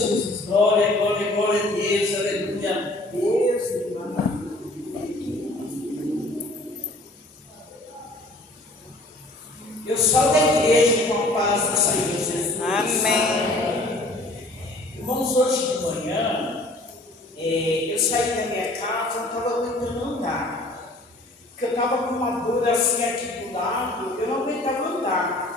Jesus. Glória, glória, glória a Deus. Aleluia. Deus, irmão. Eu sou da igreja com a paz do Senhor Jesus. Amém. Irmãos, hoje de manhã, eu saí da minha casa, eu estava aguentando andar. Porque eu estava com uma dor assim aqui do lado, eu não aguentava andar.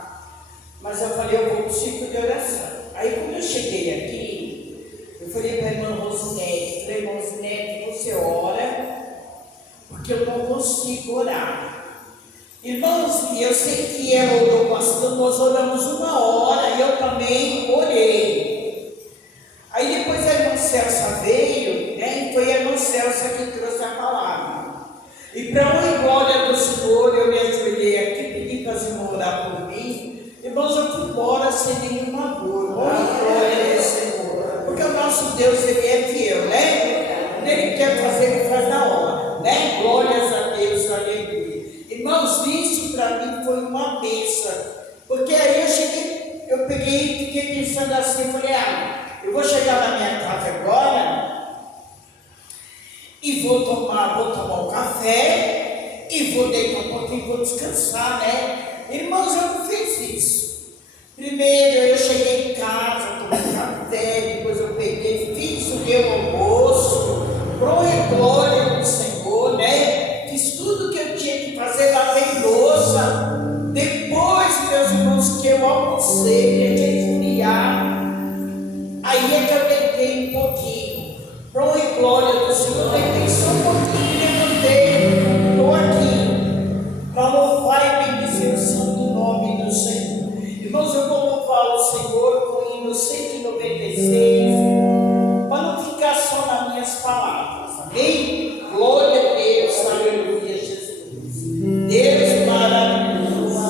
Mas eu falei, eu vou para o ciclo de oração. Aí quando eu cheguei aqui, eu falei para a irmã Rosinete, irmã Rosinete, você ora, porque eu não consigo orar. Irmãos, eu sei que ela orou bastante, nós oramos 1 hora e eu também orei. Aí depois a irmã Celsa veio, né, e foi a irmã Celsa que trouxe a palavra. E para a glória do Senhor, eu me ajoelhei aqui, pedi para as irmãs orar por mim. Irmãos, eu fui embora sem nenhuma dor. Glória do Senhor. Porque o nosso Deus, Ele é fiel, né? Quando Ele quer fazer, Ele faz na hora, né? Glórias a Deus, aleluia. Irmãos, isso para mim foi uma bênção, porque aí eu peguei e fiquei pensando assim, falei, eu vou chegar na minha casa agora e vou tomar um café e vou deitar um pouquinho, vou descansar, né? Irmãos, eu não fiz isso. Primeiro eu cheguei em casa, tomei café, depois eu peguei, fiz o meu almoço, glória do Senhor, né? Fiz tudo que eu tinha que fazer, lavei louça. Depois, meus irmãos, que eu almocei, que eu tinha que esfriar, aí é que eu deitei um pouquinho. Glória do Senhor, deitei só um pouquinho, levantei, estou aqui, para louvar e bendizer o santo nome do Senhor. Irmãos, eu vou louvar o Senhor com o hino 196, para não ficar só nas minhas palavras, amém? Glória a Deus, aleluia, Jesus. Deus maravilhoso.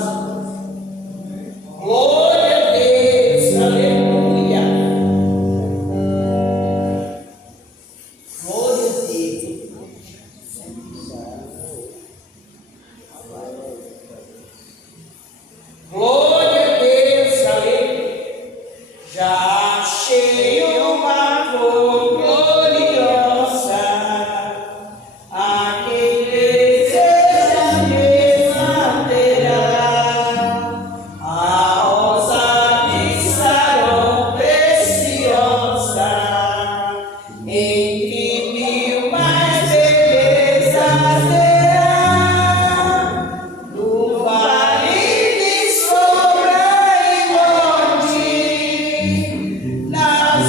Glória a Deus, aleluia. Glória a Deus. Glória a Deus, aleluia. Já achei uma flor gloriosa, a quem deseja mesma terá, a rosa de Saron preciosa, entre mil mais belezas terá, no vale de sombra e morte, nas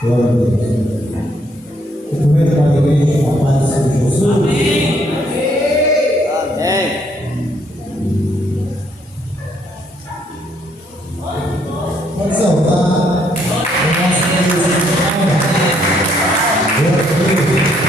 Glória a Deus. Cumprimento para a igreja com a paz do Senhor Jesus. Amém. Amém. Pode saudar o nosso Deus. Glória a Deus.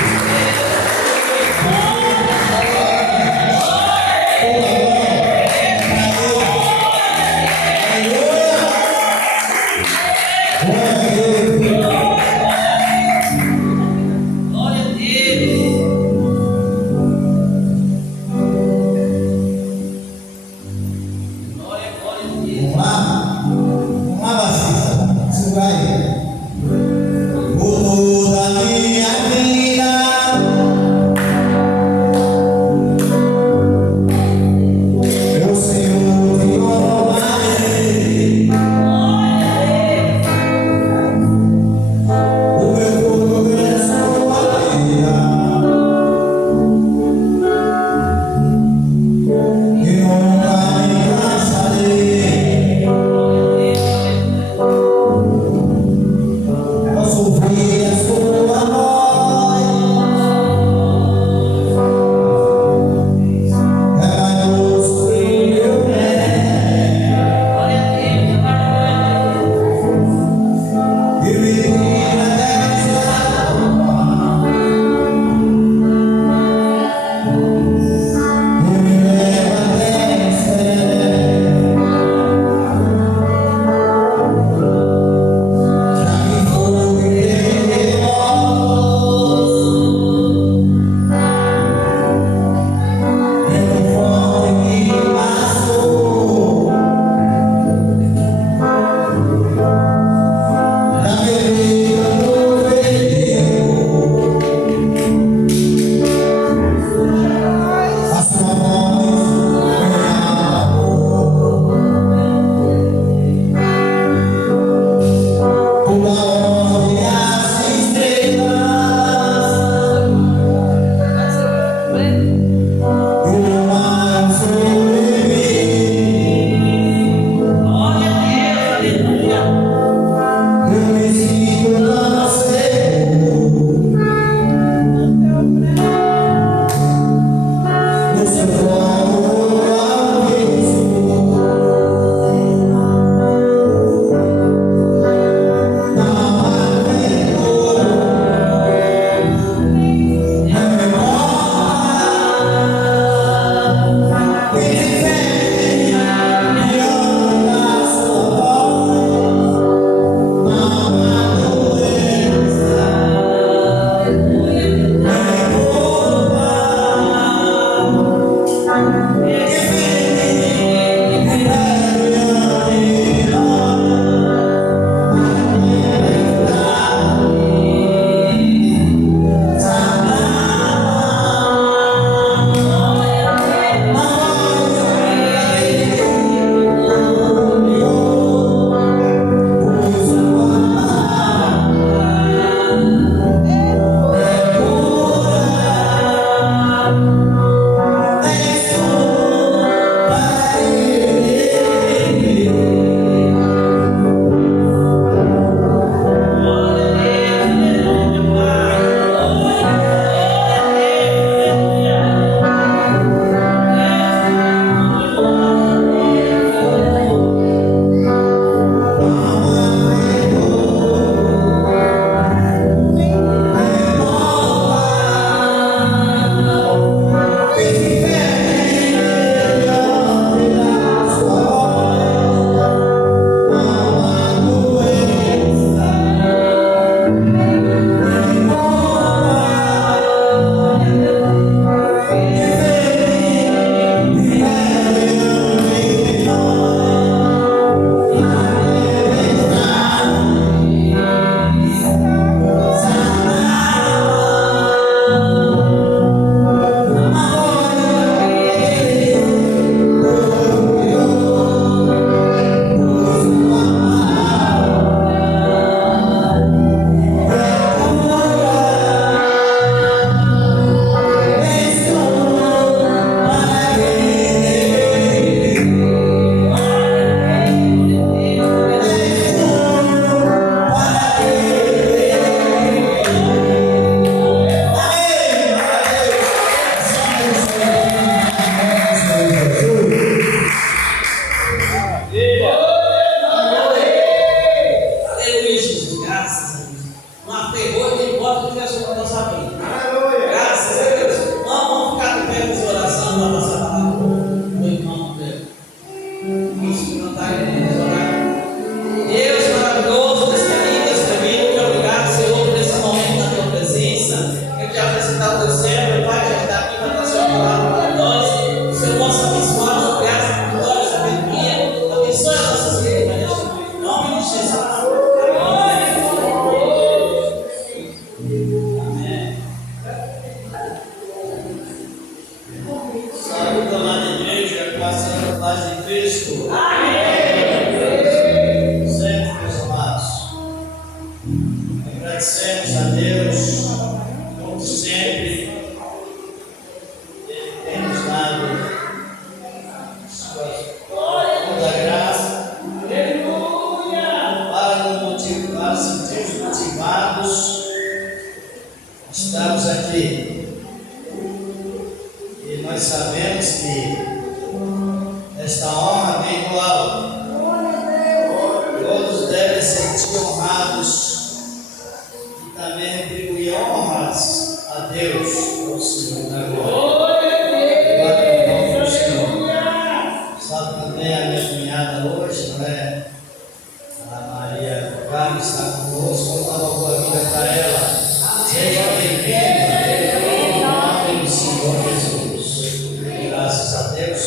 Graças a Deus. Uma ferrou que importa que Jesus na nossa vida. Aleluia. Graças a Deus. Vamos ficar de pé de oração para passar a palavra. Meu irmão, vamos cantar e vamos orar. Deus maravilhoso, Deus querido, Deus tremendo, muito obrigado, Senhor, por esse momento na tua presença. Eu te apresentar o teu servo, Pai, que está aqui para trazer a palavra para nós. Que o Senhor possa abençoar, a graça, vitória, sabedoria. Abençoe as nossas vidas, em nome de Jesus. Amém. Saúde lá na igreja, com a santa paz de Cristo. Sempre, meus amados. Agradecemos a Deus, como sempre, Ele tem nos dado sua toda graça para sentirmos motivados. Estamos aqui e nós sabemos que esta honra vem do alto. Todos devem sentir honrados e também retribuir honras a Deus, ao Senhor da glória. Glória ao nome do Senhor. Sabe também a minha cunhada hoje, não é? A Maria Carmen está conosco. Vamos dar uma boa vida para ela. Seja bem-vinda em nome do Senhor Jesus. Graças a Deus.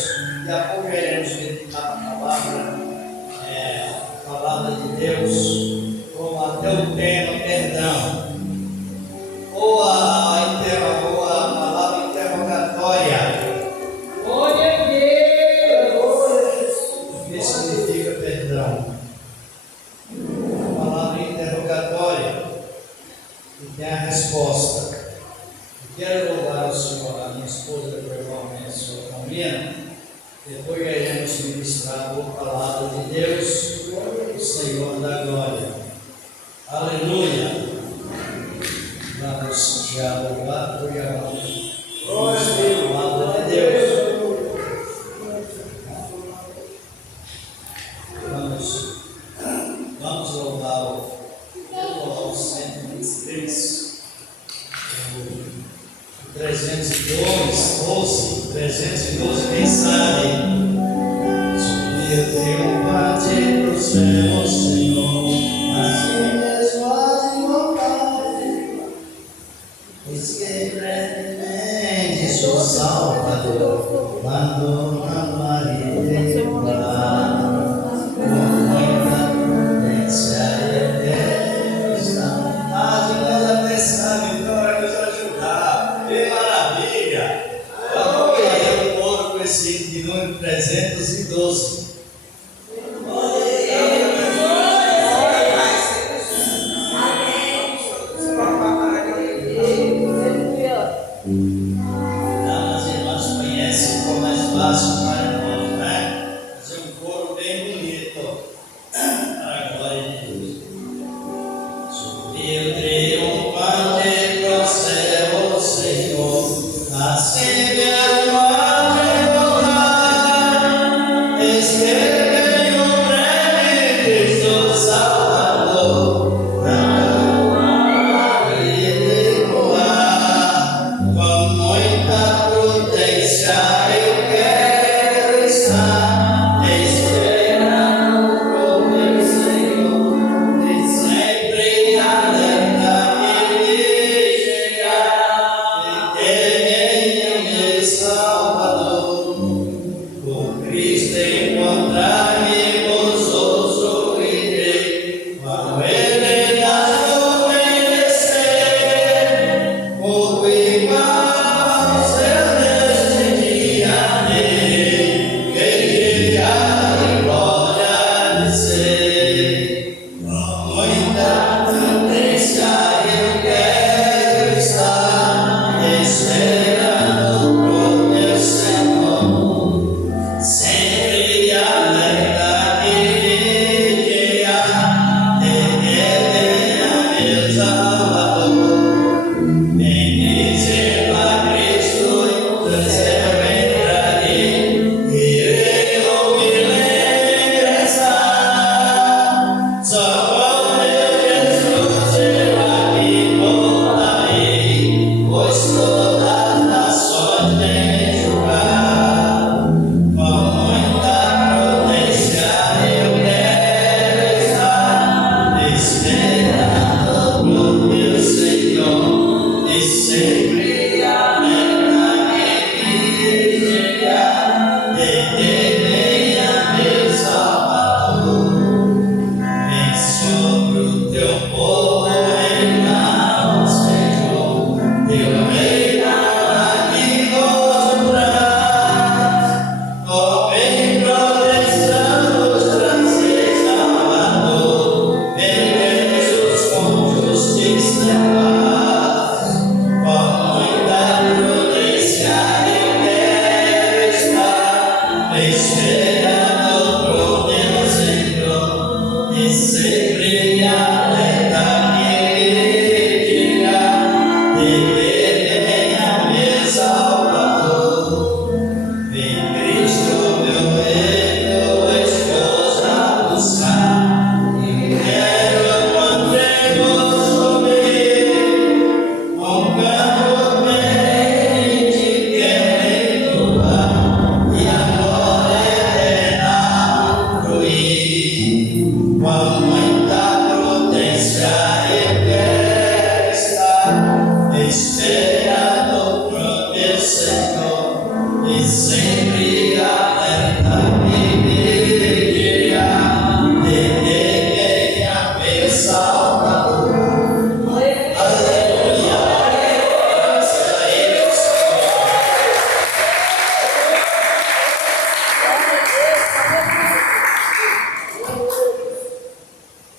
Daqui a pouco veremos meditar a palavra de Deus, como até o tema perdão, ou a palavra interrogatória. O que significa perdão? A palavra interrogatória, que tem a resposta. Eu quero louvar o Senhor, a minha esposa, meu irmão, a senhora Paulina. Depois iremos ministrar a palavra de Deus, o Senhor da glória. Aleluia. Vamos já louvar, glória a palavra de Deus. Vamos louvar o 123, o 312, quem sabe? Eu tenho parte pro céu, Senhor, assim mesmo as vontade, pois que brevemente sou Salvador, mandou na Maria de número 312. As irmãs conhecem como mais fácil para nós, né? Fazer um coro bem bonito para a glória de Deus. Subiu triunfante pro céu, Senhor, assim me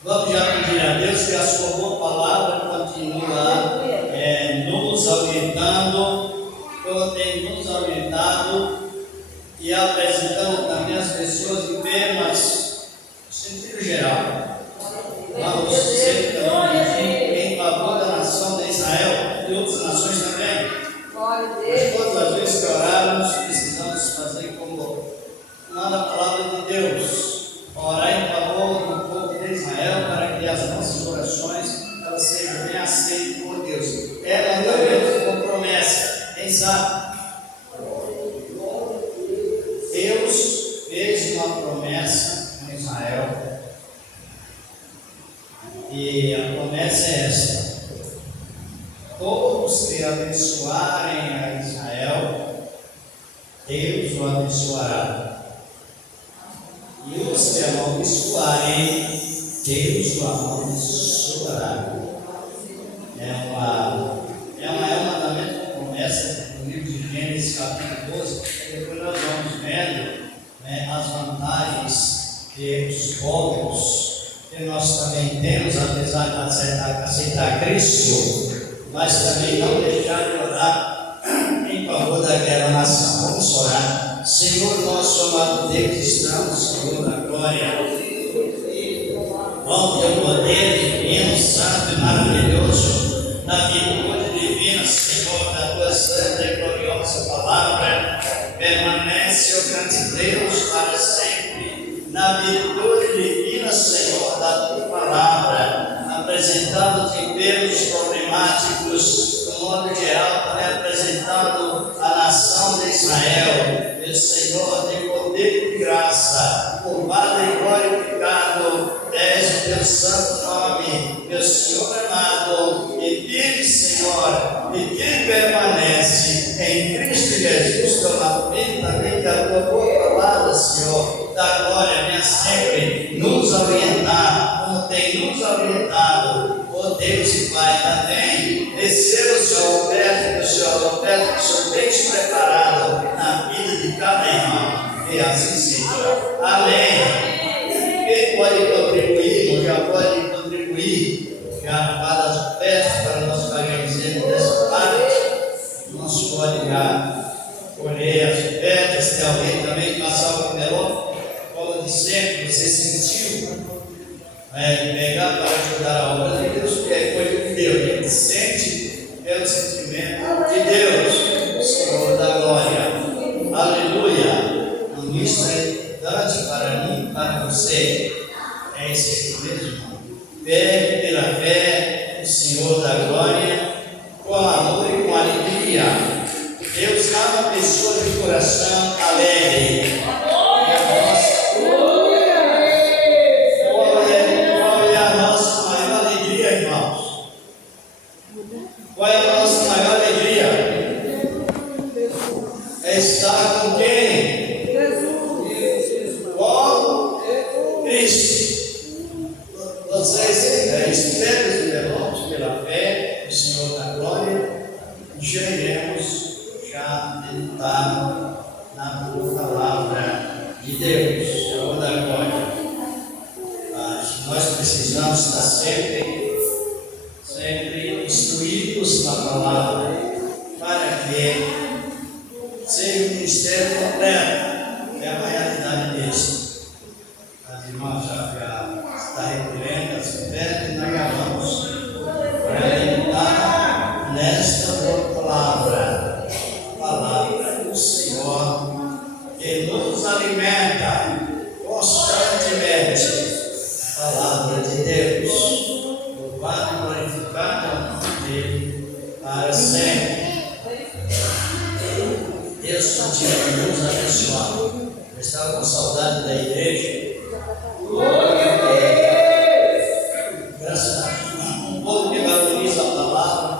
Vamos já pedir a Deus que a sua boa palavra continue nos orientando, tem nos orientado e apresentando também as pessoas em temas no sentido geral. Vamos sempre também pedir em favor da nação de Israel e outras nações também. Mas todas as vezes que orarmos, precisamos fazer como manda a palavra de Deus. Orar em favor do povo de Israel para que as nossas orações elas sejam bem aceitas por Deus. Ela também com promessa. Quem sabe? Deus fez uma promessa com Israel. E a promessa é esta: todos que abençoarem a Israel, Deus o abençoará. E os que amaldiçoarem, Deus o amaldiçoará. É um mandamento que começa no livro de Gênesis, capítulo 12, e depois nós vamos vendo as vantagens que os povos que nós também temos, apesar de aceitar Cristo, mas também não deixar de orar em favor daquela nação. Vamos orar. Senhor, nosso amado Deus, estamos, Senhor, na glória. Com teu poder divino, santo e maravilhoso, na virtude divina, Senhor, da tua santa e gloriosa palavra, permanece, ó grande Deus, para sempre. Na virtude divina, Senhor, da tua palavra, apresentando-te pelos problemáticos, do modo geral, também apresentando a nação de Israel. Meu Senhor, de poder e de graça, louvado e glorificado és o teu santo nome, meu Senhor amado, e vive, Senhor, e que permanece em Cristo Jesus, toma também a tua boa palavra, Senhor, da glória, venha sempre nos orientar, como tem nos orientado, ó Deus e Pai, também, descer o Senhor perto do Senhor, perto do Senhor, bem preparado na vida de cada irmão, e assim seja. Amém. Quem pode contribuir, já pode contribuir, já para as ofertas, para nós pagarmos dessa parte, nós podemos já colher as ofertas, se alguém também passar o envelope, como de sempre, você sentiu, pegar para ajudar a obra de Deus, porque é coisa de Deus, a gente sente pelo sentimento de Deus, Senhor da glória. Aleluia. Um isto é dante para mim, para você. É esse aqui mesmo. Pegue pela fé o Senhor da glória, com amor e com alegria. Deus ama pessoas de coração alegre. Qual é a nossa maior alegria, irmãos? Qual é a nossa maior alegria? É estar com quem? Com Cristo. Vocês esperam os irmãos pela fé do Senhor da glória, já iremos meditar na boa palavra de Deus, Senhor da glória. Nós precisamos estar sempre Deus tinha para nos abençoar. Eu estava com saudade da igreja. Graças a Deus, um povo que valoriza a palavra.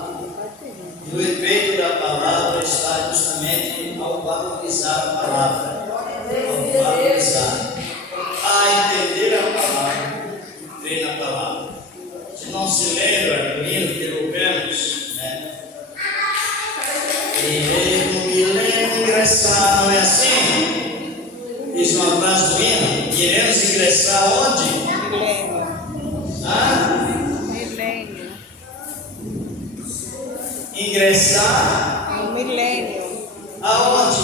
E o efeito da palavra está justamente ao valorizar a palavra. Ao valorizar. A entender a palavra. Crer na palavra. Se não se lembra do hino que louvemos, né? E no milênio ingressar, não é assim? Diz uma frase do hino: iremos ingressar onde? Milênio. Ah? Milênio. Ingressar No milênio. aonde?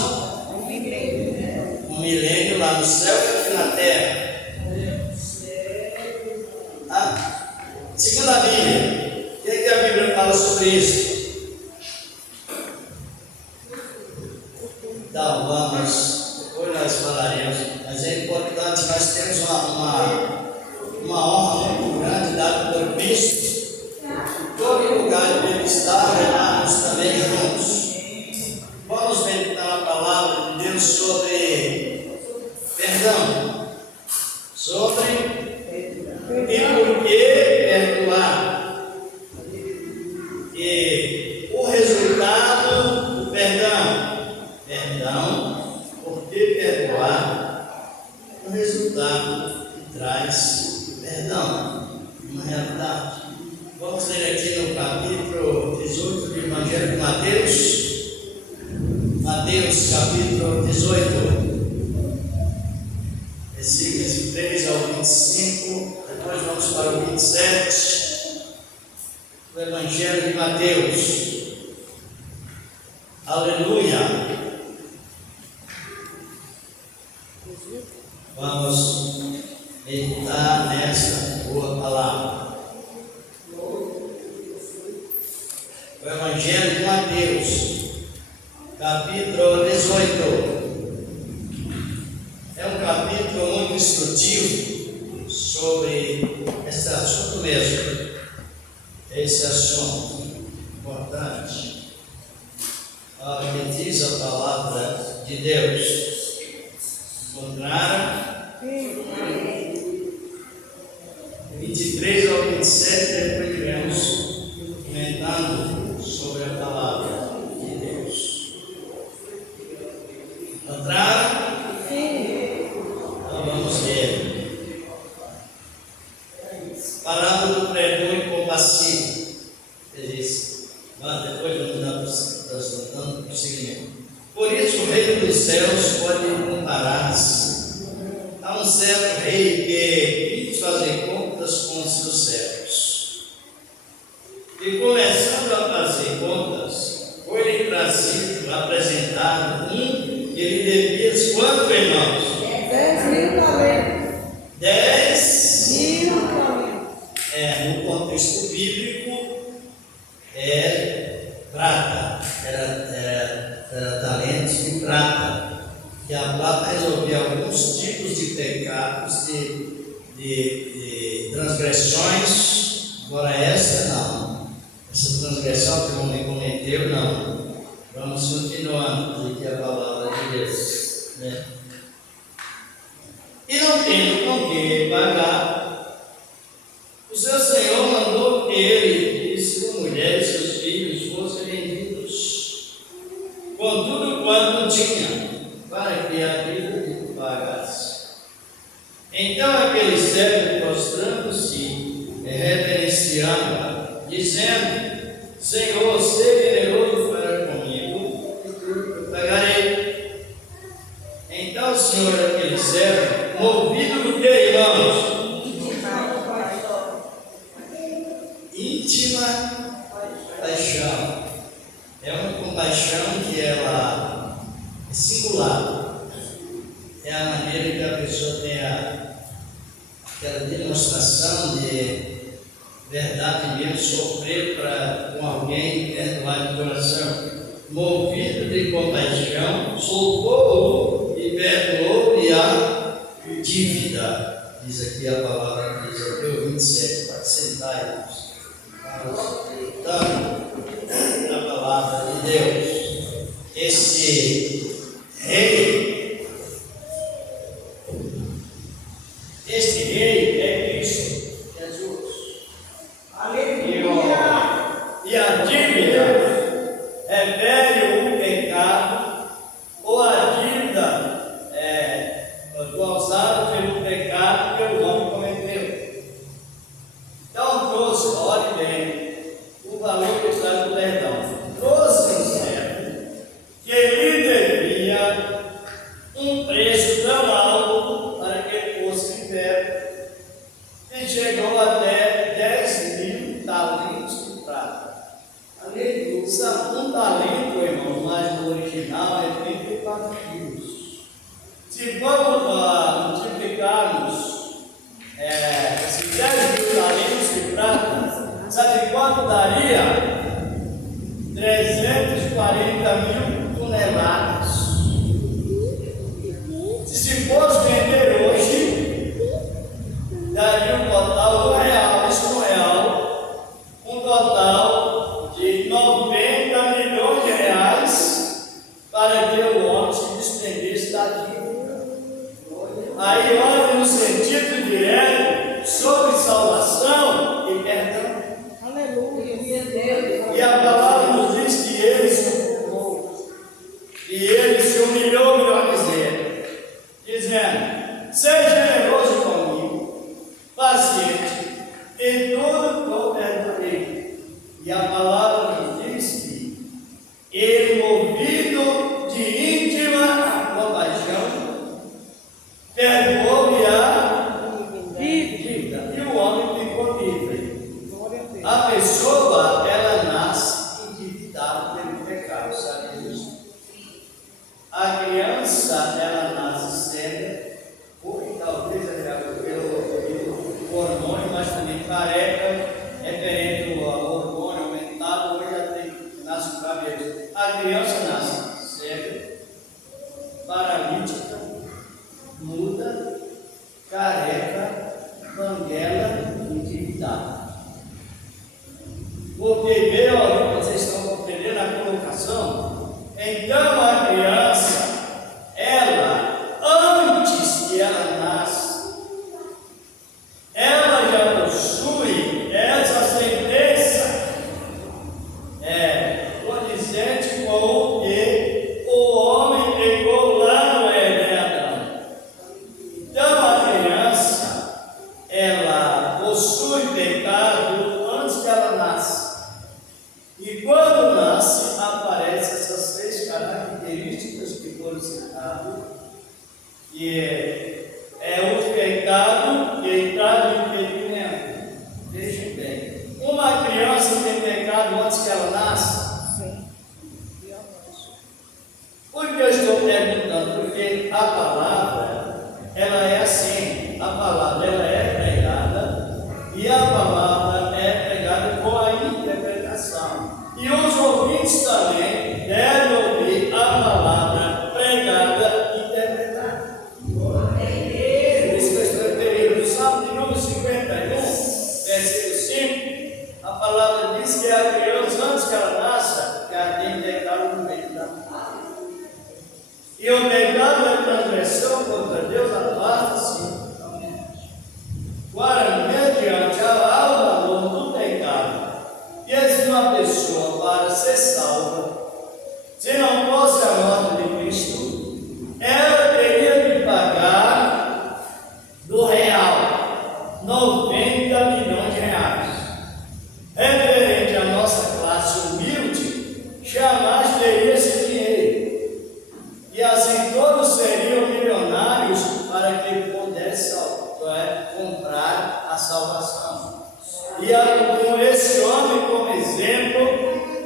No milênio. Um milênio lá no céu e aqui na terra. Segundo a Bíblia, o que a Bíblia fala sobre isso? Então vamos, depois nós falaremos, mas é importante, nós temos uma honra muito grande dada por Cristo. Todo lugar que Ele está, reimarmos também juntos. Vamos meditar na palavra de Deus sobre perdão, sobre e por que perdoar. E o resultado do perdão. Perdão, por que perdoar? O resultado que traz perdão, uma realidade. Vamos ler aqui no capítulo 18 do Evangelho de Mateus. Mateus, capítulo 18. Versículos 23 ao 25, depois vamos para o 27, do Evangelho de Mateus. Aleluia! Vamos meditar nesta boa palavra. O Evangelho de Mateus, capítulo 18. É um capítulo muito instrutivo sobre esse assunto mesmo. Esse assunto importante. Que diz a palavra de Deus. Encontraram? 23 ao 27, depois iremos comentando sobre a palavra de Deus. Encontraram? Então vamos ver. Parábola do credor incompassível. Depois vamos dar prosseguimento. Por isso o reino dos céus pode comparar-se a um certo rei que quis fazer contas com os seus servos. E começando a fazer contas, foi-lhe trazido, apresentado um que lhe devia quanto, irmãos? 10.000 talentos. 10.000 talentos. No contexto bíblico, prata, era talentos de prata, que a prata resolvia alguns tipos de pecados, de transgressões. Agora essa não, essa transgressão que o homem cometeu não. Vamos continuando aqui a palavra de Deus, né? E não tendo com que pagar, o seu Senhor mandou que ele e sua mulher e seus filhos fossem vendidos, com tudo quanto tinha, para que a vida lhe pagasse. Então aquele servo, prostrando-se, reverenciava, dizendo: Senhor, seja generoso para comigo, e tudo eu pagarei. Então o Senhor daquele servo, movido do que, irmãos? Íntima paixão. É uma compaixão que ela é singular. É a maneira que a pessoa tem aquela demonstração de verdade mesmo, sofrer com alguém, perdoar de coração. Movido de compaixão, soltou-o e perdoou-lhe a dívida. Diz aqui a palavra de Isaías 27, para sentar-nos. Então, a palavra de Deus. Esse E a dívida refere o pecado ou a dívida causada pelo pecado que o homem cometeu. Então trouxe, olhe bem, o valor que está no perdão. Trouxe um servo que ele devia um preço tão alto para que ele fosse liberto, e chegou até 10.000 talentos de prata. Aleluia! Um talento, irmão, mas no original é 34 quilos. Se vamos multiplicarmos esses 10.000 talentos de prata, sabe quanto daria? 340.000 toneladas. Se fosse vender hoje, daria um total do real, isso no real, um total de 90 milhões de reais para que o homem se desprendesse da dívida. Aí olha no sentido direto sobre salvação e perdão. Aleluia, meu Deus. E a palavra nos diz que ele se humilhou, melhor dizendo, seja generoso comigo, paciente, em tudo eu perdoarei. E a palavra nos diz que ele, movido de íntima compaixão, perdoou-lhe a dívida, e o homem ficou livre. Glória a Deus. A pessoa, ela nasce endividada pelo pecado, sabe disso? A criança, ela nasce cega, ou talvez pelo hormônio, mas também careca, referente ao hormônio aumentado, ou já nasce com cabelo. A criança nasce cega, paralítica, muda, careca, banguela e endividada. Porque veio ali, vocês estão compreendendo a colocação? Então a criança, ela, antes que ela nasce, ela já possui essa sentença condizente com o que o homem pegou lá no Éden de Adão. Então a criança, ela possui pecado antes que ela nasce. E quando nasce, aparecem essas 6 características que foram citadas, que é o pecado que está de impedimento. Vejam bem, uma criança tem pecado antes que ela nasce? Sim. Por que eu estou perguntando? Porque a palavra, ela é assim, a palavra ela é pregada, e a palavra é pregada com a interpretação. E os ouvintes também devem ouvir a palavra pregada e interpretada. Por isso que eu estou referindo no Salmo de número 51, versículo 5, a palavra diz que a criança, antes que ela nasça, já tem pecado no meio da mão. E o pecado é transgressão contra Deus, afasta-se. Agora, mediante ao valor do pecado, e se uma pessoa, para ser salva, se não fosse a morte de Cristo, ela teria de pagar do real 90 milhões de reais. Referente à nossa classe humilde, jamais teria esse dinheiro. E assim todos seriam milionários para que pudesse comprar a salvação. E com esse homem como exemplo,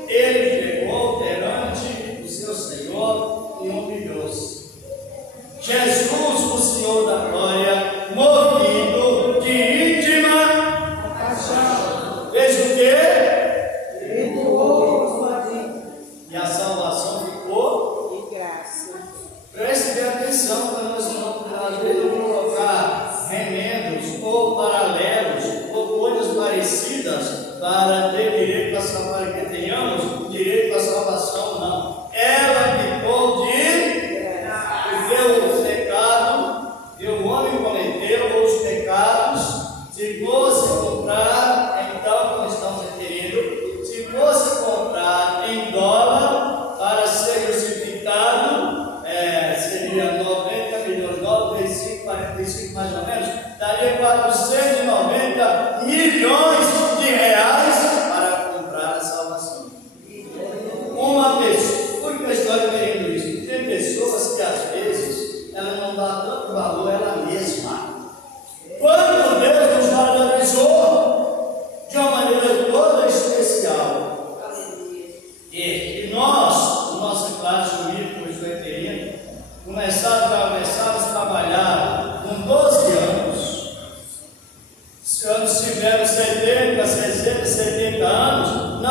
ele chegou perante o seu Senhor e humilhou-se. Jesus, o Senhor da glória, movido de íntima compaixão, fez o quê? Perdoou sua dívida. E a salvação ficou De graça. Preste atenção para nós não, às vezes, não colocar remendos ou paralelos ou coisas parecidas para ter direito à salvação, para que tenhamos direito à salvação, não. Ela ficou porque o pecado que o homem cometeu, ou os pecados, se fosse comprar, então, como estamos referindo, se fosse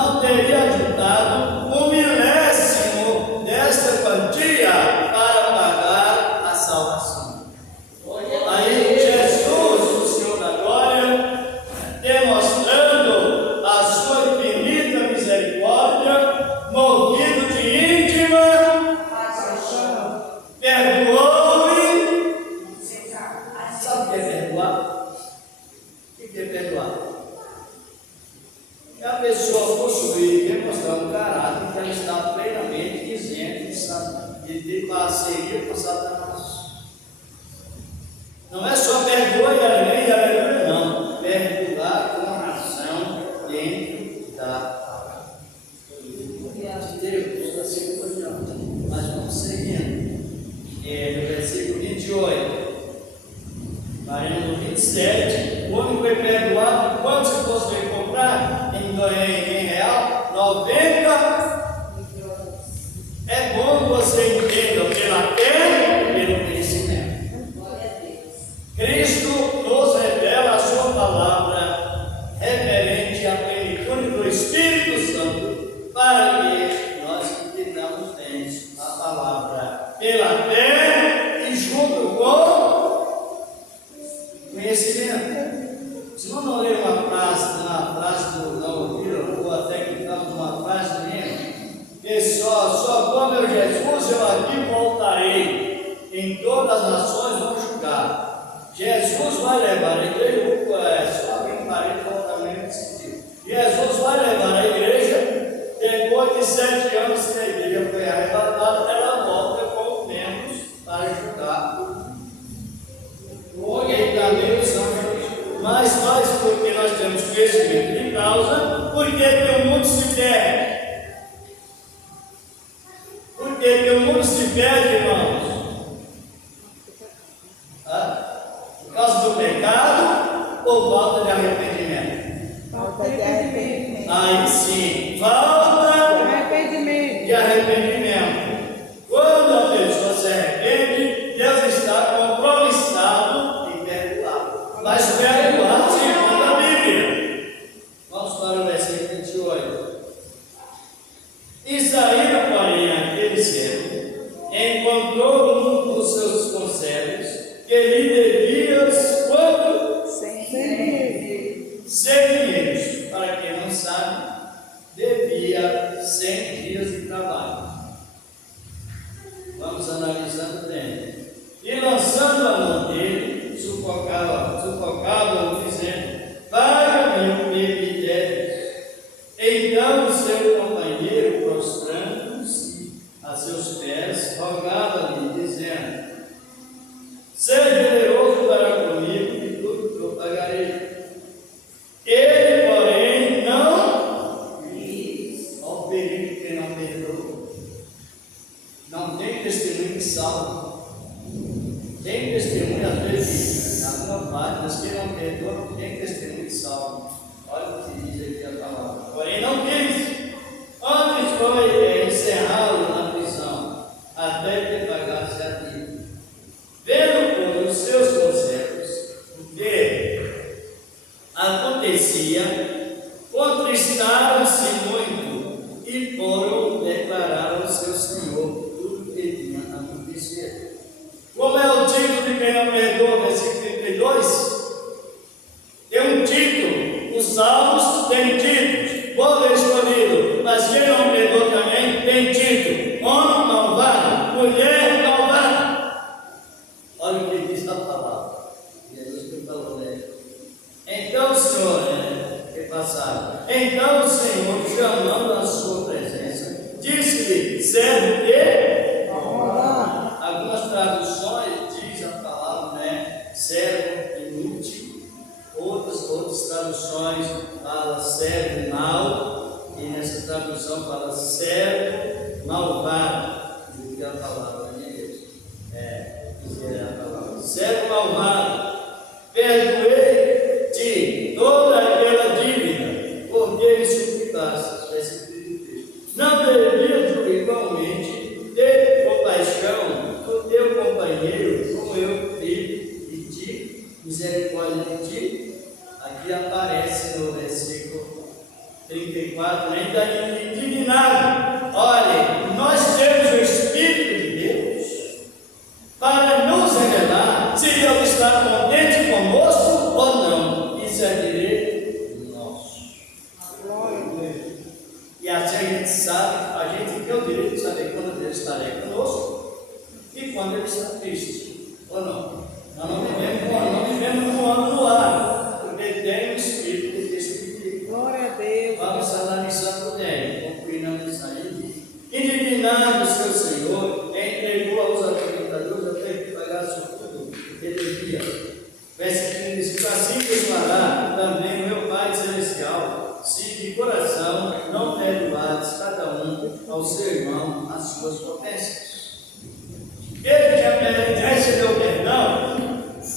não teria juntado 1/10 desta quantia para pagar a salvação. Aí Jesus, o Senhor da glória, demonstrando a sua infinita misericórdia, movido de íntima, perdoou-lhe. Sabe o que é perdoar? O que é perdoar? É a pessoa possuir, demonstrar um caráter que ela está plenamente isento de parceria com Satanás. Não é só perdoar e aleluia, não. Perdoar com razão dentro da de Deus, assim por diante. Mas vamos seguindo. No versículo 28. Aí no 27, o homem foi perdoado. Quanto se fosse comprar em real? 90. É bom você entenda pela fé e pelo conhecimento. Cristo nos revela a sua palavra referente à plenitude do Espírito Santo, para que nós entendamos bem a palavra pela fé e junto com conhecimento. Se não ler uma frase do não ouviram, ou até que estamos numa frase mesmo, que só como eu Jesus eu aqui voltarei, em todas as nações vão julgar. Jesus vai levar a igreja, só alguém parede voltamento nesse sentido. Jesus vai levar a igreja, depois de 7 anos que a igreja foi arrebatada, ela volta com membros para julgar. Porque também os anjos. Mas nós, porque nós temos conhecimento de causa, porque que o mundo se perde? Porque que o mundo se perde, irmãos? Por causa do pecado ou falta de arrependimento? Falta de arrependimento. Aí sim, falta de arrependimento. Quando a pessoa se arrepende, Deus está compromissado em perdoar. Mas perdoar segundo a Bíblia. Vamos para o versículo 28. E saíram, porém, aquele servo, encontrou um dos seus conselhos, que lhe devia quanto? 100 dinheiros. Para quem não sabe, devia 100 dias de trabalho. Vamos analisando bem. E lançando a mão dele, sufocava-o, dizendo: paga-me o que me deves. Então o seu companheiro, prostrando-se a seus pés, rogava-lhe, dizendo: seja generoso para comigo e tudo que eu pagarei. Ele, porém, não quis. Olha o perigo que não perdoou. Não tem testemunho que salva. Tem testemunho, às vezes, na tua parte, mas quem não perdoa, não tem testemunho que salva. Olha o que diz aqui a palavra. Porém, não quis. Antes foi encerrá-lo na prisão, até que pagasse a dívida. Vendo por os seus conselhos o que acontecia, contristaram-se muito e foram declarar ao seu senhor tudo o que tinha acontecido. Como é o título de quem não perdoa, versículo 32? Tem um título, os salmos têm títulos, povo escolhido, mas quem não perdoa também tem título: homem malvado, mulher malvada. Olha o que diz a palavra. Jesus que falou, né? Então, Senhor, então o Senhor, chamando a sua presença, disse-lhe: servo que? Algumas traduções diz a palavra, né? Servo inútil. Outras traduções fala servo mau, e nessa tradução fala servo malvado. Diz a palavra de Deus. Dizer a palavra. Servo malvado, perdoei-te toda aquela dívida, porque me suplicaste. Não devias igualmente ter compaixão do teu companheiro, como eu tive de ti, misericórdia de ti. Aqui aparece no versículo 34 palavra, ainda indignado. Olha, nós temos o Espírito de Deus para nos revelar se Deus está contente conosco ou não. Isso é direito nosso. E assim a gente sabe, a gente tem o direito de saber quando Deus estará conosco e quando Ele está triste, ou não. Nós não vivemos no ano no ar, porque tem o Espírito de Deus. Glória a Deus. Vamos analisar por dentro, concluindo isso aí. Indignado, seu Senhor, entregou aos aproveitadores até que pagasse tudo que devia. Verso 15 diz: assim que fará também o meu Pai Celestial, se de coração não perdoares cada um ao seu irmão as suas ofensas. Ele já recebeu perdão,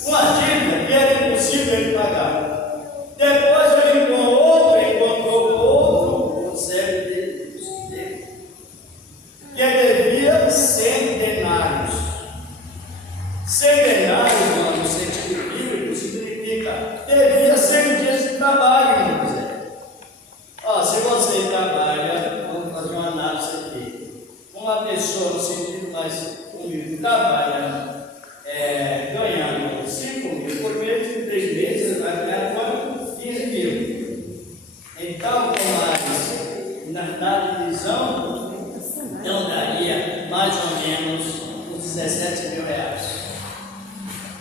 uma dívida que era impossível ele pagar. Depois ele encontrou com outro, o servo dele, que devia 100 denários. 100 denários, irmão, no sentido bíblico, significa devia 100 dias de trabalho, irmão José. Se você trabalha, vamos fazer uma análise aqui. Uma pessoa, no sentido mais humilde, trabalha ganhando 5 mil por mês, em 3 meses, ele vai ganhar quanto? 15 mil. Então, na divisão, então daria mais ou menos uns 17 mil reais.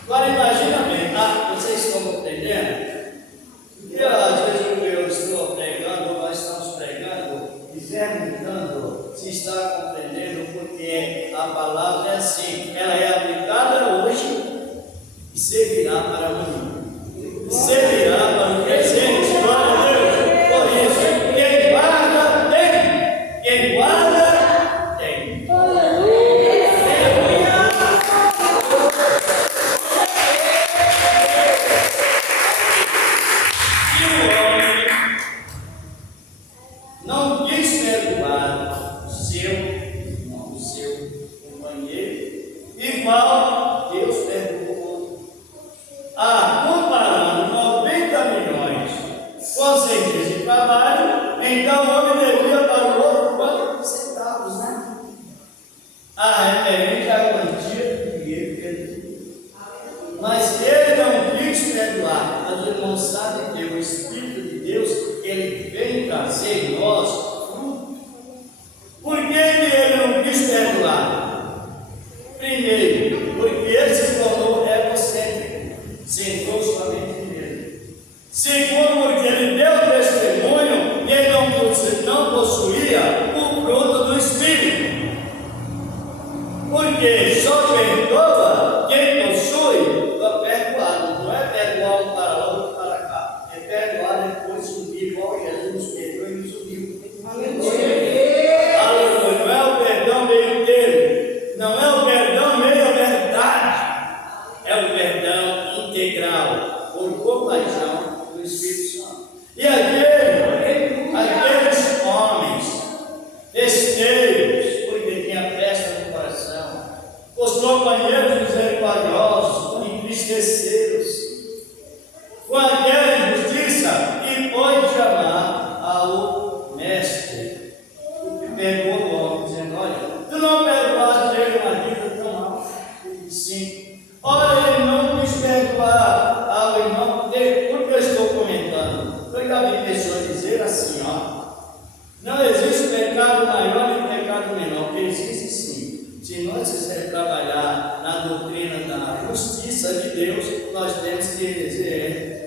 Agora imagina bem, vocês estão compreendendo? E às vezes eu estou pregando, ou nós estamos pregando, e perguntando se está compreendendo, porque a palavra é assim, ela é aplicada hoje e servirá para amanhã. Servirá para o presente, glória a Deus. Por isso, quem guarda tem, quem guarda tem. E o homem não quis perdoar o seu companheiro, igual Deus perdoou. Comparando 90 milhões com 100 dias de trabalho, então o homem devia para o outro quantos centavos, né? Referente à quantia do dinheiro que ele tinha. Mas ele não quis perdoar. Mas o irmão sabe que o Espírito de Deus, ele vem trazer em nós fruto. Por que ele não quis perdoar? Primeiro, porque ele se tornou egocêntrico, centrou somente nele. Segundo, porque ele deu testemunho que ele não possuía o fruto do Espírito. Porque só perdoa quem possui o perdoado. Não é perdoar um para lá, outro para cá. É perdoar depois subir, igual Jesus nos perdoou e nos subiu. Aleluia. Não é o perdão meio termo. Não é o perdão meio a verdade. É o perdão integral, por compaixão do Espírito Santo. E aqueles homens festeiros, porque tinha festa no coração, os companheiros misericordiosos, entristeceram-se com aquela injustiça e pode chamar ao mestre, que pegou o homem, dizendo: olha, tu não perdoaste ele uma dívida tão mal. Ele disse: sim. Olha, ele não quis perdoar ao irmão, porque eu estou comentando. Eu já vi pessoas dizer assim, não existe pecado maior nem pecado menor, porque existe sim. Se nós quisermos trabalhar na doutrina da justiça de Deus, nós temos que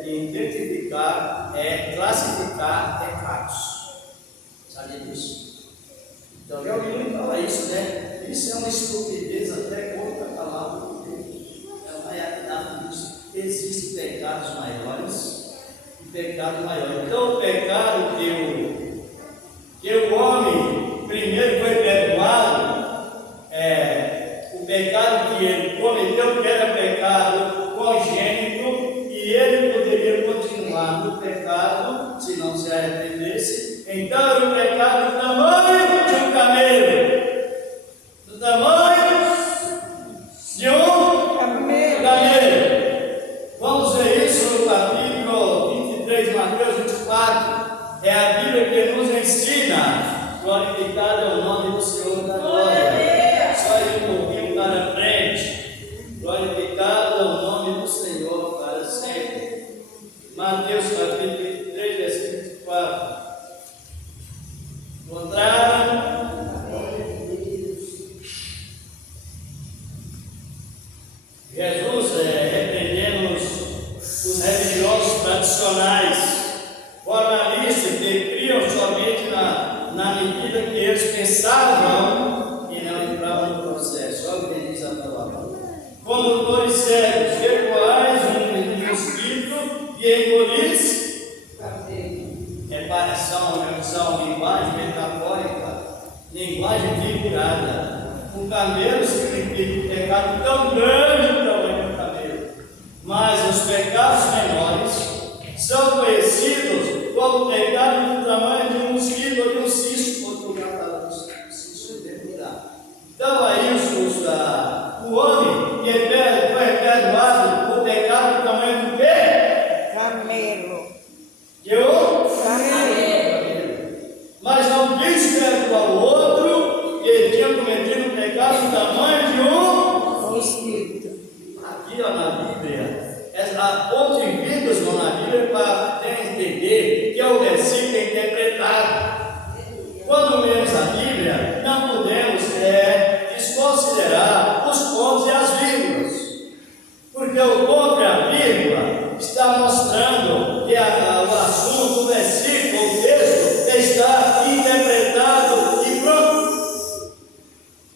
identificar, classificar pecados. Sabe disso? Então, já ouviu ele falar isso, né? Isso é uma estupidez até contra a palavra de Deus. É uma realidade disso. Existem pecados maiores e pecados maiores. Então, o pecado que o homem primeiro foi perdoado, o pecado que ele cometeu, que era pecado congênito, e ele poderia continuar no pecado se não se arrependesse. Então era um pecado do tamanho de um camelo, do tamanho de um camelo. Vamos ver isso no capítulo 23, Mateus 24. É a Bíblia que nos ensina Glorificado é o nome do Senhor da glória. Só ele um pouquinho para frente. Glorificado é o nome do Senhor para sempre. Mateus capítulo 23, versículo 24. Encontraram? Jesus repreendendo os religiosos tradicionais, formalistas, que criam somente na medida que eles pensavam e não entravam no processo. Olha o que diz a palavra. Condutores cegos, rituais, um mosquito e engolis. Reparação, organização, linguagem metafórica, linguagem figurada. O camelo significa um pecado tão grande para o camelo, mas os pecados menores são conhecidos como pecado do tamanho de um mosquito ou de um cisco, quando o gato cisco é verdade. Então aí o homem que foi perdoado por pecado do tamanho do quê? Camelo. De um? Mas não diz perdoar o outro que ele tinha cometido um pecado do tamanho de um Mosquito. aqui ó, na Bíblia, há pontos indivíduos vão na Bíblia para entender que é o versículo interpretado. Quando lemos a Bíblia, não podemos desconsiderar os pontos e as vírgulas, porque o ponto e a vírgula está mostrando que o assunto, o versículo, o texto está interpretado e pronto.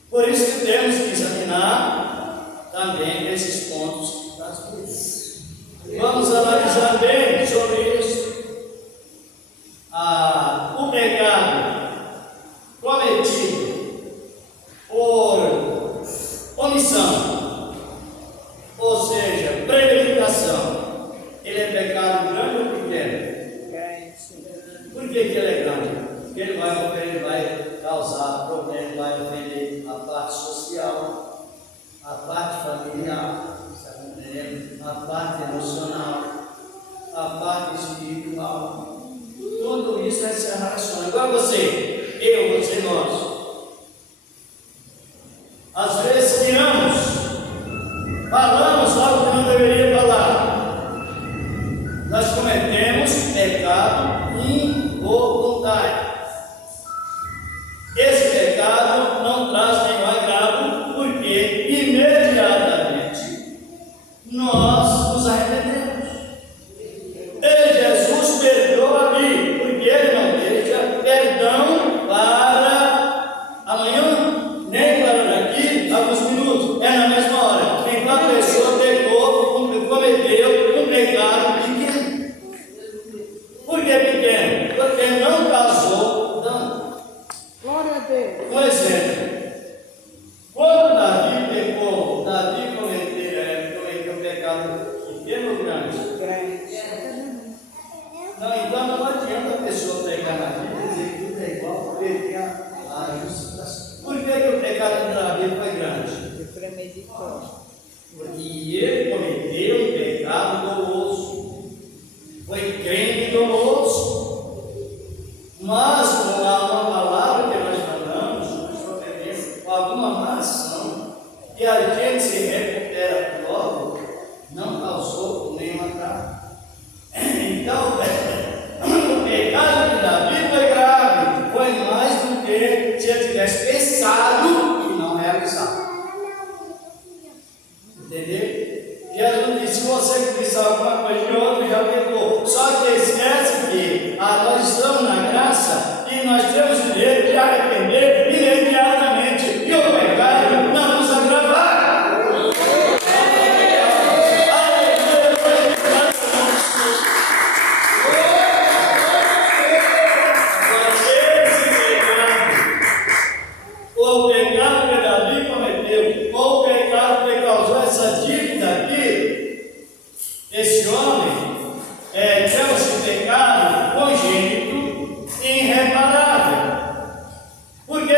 Por isso que temos que examinar também esses pontos das Bíblias. Vamos analisar bem sobre isso. O pecado cometido por omissão, ou seja, premeditação, ele é pecado grande ou pequeno? Por que ele é grande? Porque ele vai causar problema, vai ofender a parte social, a parte familiar, a parte emocional, a parte espiritual. Tudo isso vai ser relacionado. Agora você, nós. Às vezes falamos algo que não deveria falar. Nós cometemos pecado involuntário. Esse pecado não traz nenhum agrado, porque imediatamente nós nos arrependemos. E Jesus perdoa ali, porque ele não deixa perdão para amanhã, nem para daqui a alguns minutos, é na mesma hora. Enquanto a pessoa pecou, cometeu um pecado pequeno. Por que pequeno? Porque não causou dano. Glória a Deus. Um exemplo: quando Davi pecou, Davi cometeu um pecado pequeno ou grande? Não, então não adianta a pessoa pegar na Bíblia e dizer que tudo é igual, porque ele tem a justiça. Por que o pecado de Davi foi grande? Porque ele cometeu um pecado doloso, foi crime doloso. Mas com uma palavra que nós falamos, nós ofendemos com alguma má ação, e a gente se recupera logo, não causou nenhum atraso. Então, o pecado de Davi foi grave, foi mais do que se ele tivesse pensado e não realizado. Entendeu? Jesus disse: se você pensar alguma coisa de outro, já pecou. Só que esquece que nós estamos na graça e nós temos o direito de arrepender imediatamente. E o pecado não nos agravar. O pecado que Davi cometeu, ou o pecado que causou essa dívida aqui, esse homem, chama-se pecado congênito e irreparável. Por que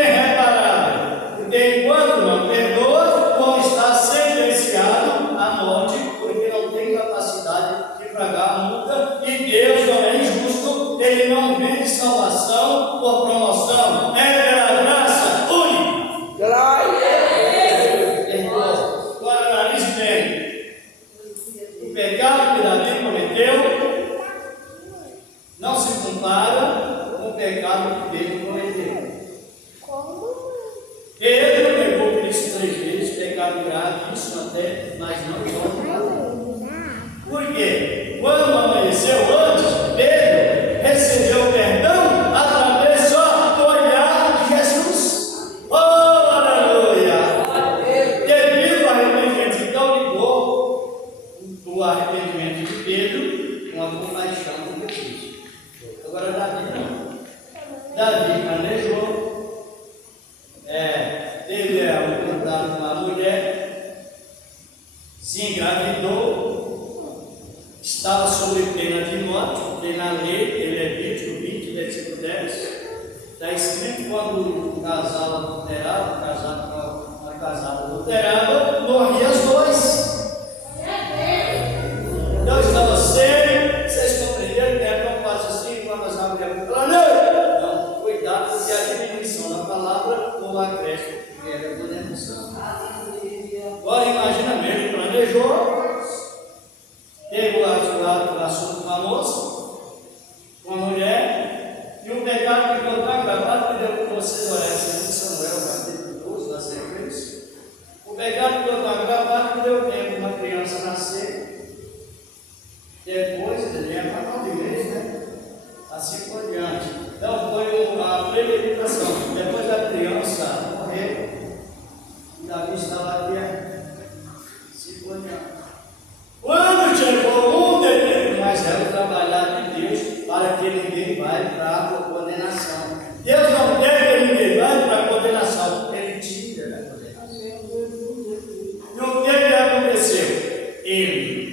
Davi planejou, teve um contato com uma mulher, se engravidou, estava sob pena de morte, porque na lei, em Levítico 20, versículo 10, está escrito quando o casal adulterava, casado com a casada adulterava, morriam os dois. Então estava sério, vocês compreenderam que é tão fácil assim, quando as mulheres falam, não, cuidado, porque a diminuição da palavra ou a acréscimo, que é a condenação. Agora imagina mesmo, ele planejou, teve o assunto com a moça, com a mulher, e o pecado ficou tão gravado que deu para vocês olharem, segundo Samuel, capítulo 12, da sequência. O pecado ficou tão gravado que deu tempo de uma criança nascer. Depois, ele é para 9 meses, né? Assim por diante. Então, foi a premeditação. Depois da criança morrer, Davi estava aqui, assim por diante. Quando chegou um determinado mais velho trabalhar de Deus, para que ninguém vai para a condenação. Deus não quer que ninguém vai para a condenação. Ele tira da condenação. E o que aconteceu? Ele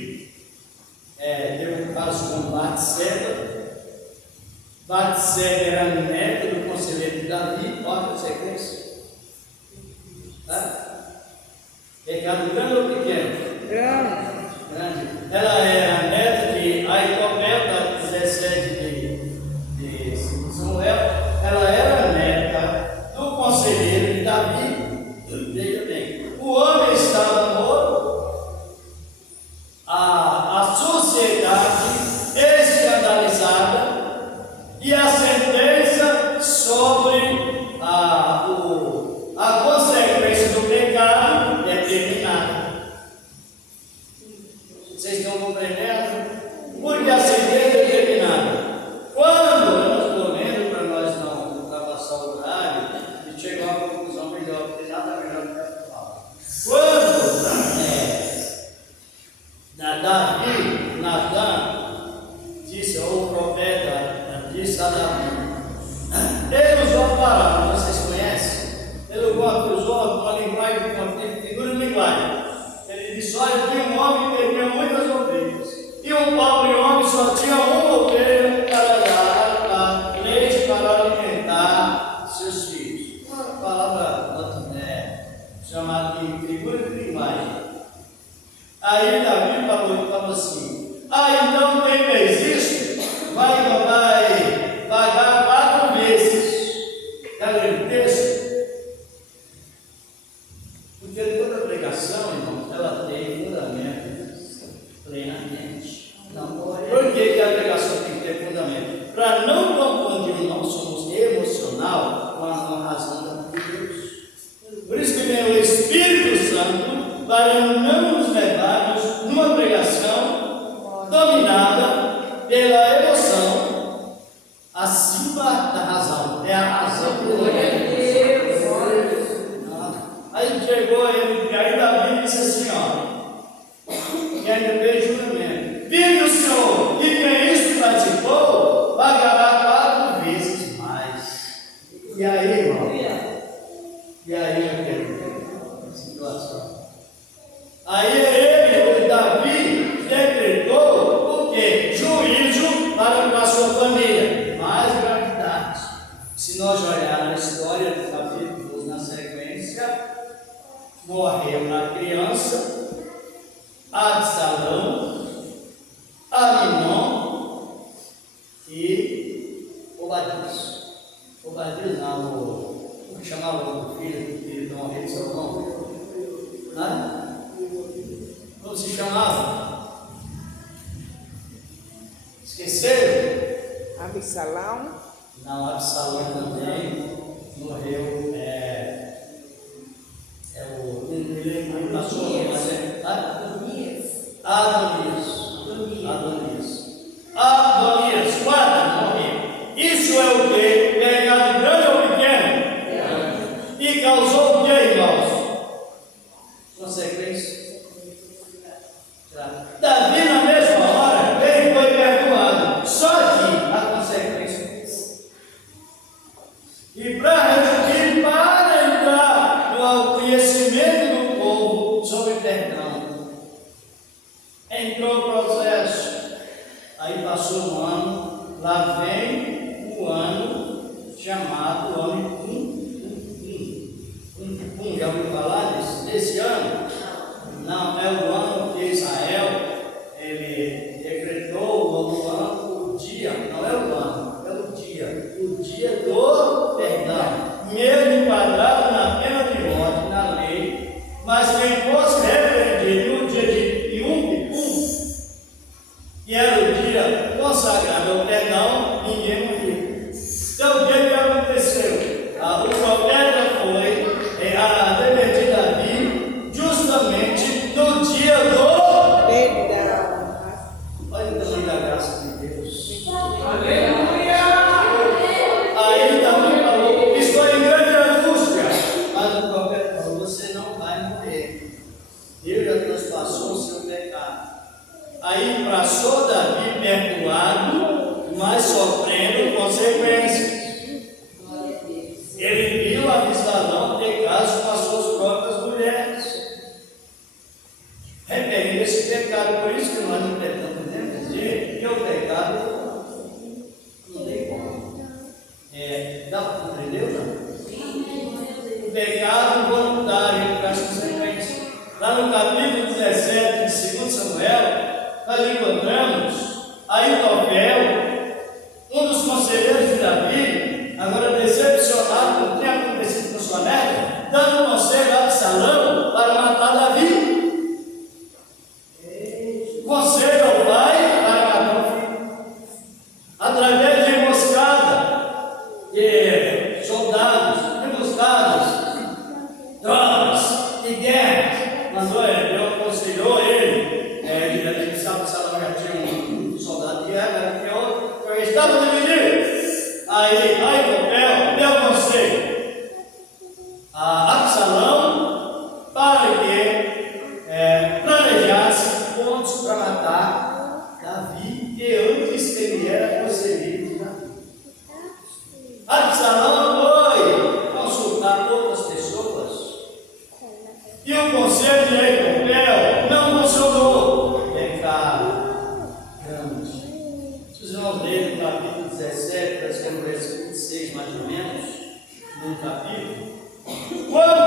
teve um caso com Batseba. Batseba era neta do conselheiro de Davi. Olha a sequência. Tá? Pecado grande ou pequeno? Grande. Ela era neta de Aitofel, 17 de Samuel. Ela era neta do conselheiro de Davi. Veja bem, o homem estava morto. A sociedade escandalizada e a sentença sobre a consequência do pecado determinada. Vocês estão compreendendo? Porque a sentença é determinada. Quando eu estou lendo para nós não ultrapassar o horário e chegar a uma conclusão melhor, porque nada melhor do que a palavra. Quando Davi, Natan, disse ao profeta, disse a Davi, ele usou a palavra, vocês conhecem? Ele usou uma linguagem, uma figura de linguagem. Ele disse, olha, tinha um homem que tinha muitas ovelhas, e um pobre homem só tinha uma ovelha para dar leite para alimentar seus filhos. Uma palavra chamada de figura de linguagem. Aí Davi falou assim, então quem fez isso vai pagar 4 vezes. Quer ler o texto? Porque toda pregação, irmãos, ela tem fundamento plenamente. Por que a pregação tem que ter fundamento? Para não confundir o nosso emocional com a razão de Deus. Por isso que vem o Espírito Santo para não nos levarmos numa pregação dominada pela emoção acima da razão. É a razão que glória a Deus. Aí chegou ele, e aí Davi disse assim, e ainda fez juramento. Filho do Senhor, e quem isso praticou, pagará 4 vezes mais. E aí, irmão? E aí, meu querido? Situação. Aí Davi, decretou o quê? Juízo para a sua família. Mais gravidade. Se nós olharmos a história do capítulo na sequência, morreu na criança Absalão, Aminon e Obadias. Obadias não, o que chamava o filho de um rei de Salomão. Como se chamava? Esqueceram? Absalão. Não, Absalão também morreu. Adonias, 4 morreu. Isso é o que? Pecado grande ou pequeno? E causou o que, irmãos? Consequência. Davi, na mesma hora, ele foi perdoado. Só que a consequência E para entrar no conhecimento do povo sobre perdão, entrou o processo. Aí passou um ano, lá vem o ano chamado ano Pum. Já ouviu falar desse ano? Não, é o ano que Israel ele decretou o dia, não é o ano, é o dia do perdão, mesmo enquadrado na pena de morte, na lei, mas quem fosse repreendido no dia de Yom Kippur, que era o dia consagrado ao perdão, ninguém morreu. Então o que aconteceu? O profeta foi defender Davi justamente no dia do Perdão. olha o tamanho da graça de Deus. Aleluia! Aí Davi falou: estou em grande angústia. Mas o profeta falou: você não vai morrer. Deus já transpassou o seu pecado. Aí passou Davi perdoado, mas sofrendo consequências. Ele viu Absalão ter caso com as suas próprias mulheres. Repetindo esse pecado, por isso que nós não podemos dizer que o pecado não tem como. Dá para compreender, não? O pecado voluntário traz consequências. Lá no capítulo 17 de 2 Samuel, nós encontramos Aitofel, um dos conselheiros de Davi, agora decepcionado com o que tinha acontecido com sua neta, dando um conselho a Absalão para matar Davi. Conselho ao pai para matar o filho. Através de emboscada, de soldados, emboscadas, tropas de guerra, mandou ele, aconselhou ele. Ele sabe que Absalão já tinha um soldado de guerra, que outro, estava dividido. Aí Aitofel deu conselho a Absalão para que planejasse pontos para matar Davi, que antes ele era conselheiro de Davi. Absalão foi consultar outras pessoas e o conselho de Aitofel não funcionou. Pecado grande. Vocês vão ler no capítulo 17, parece que é no versículo 26, mais ou menos, no capítulo. Quando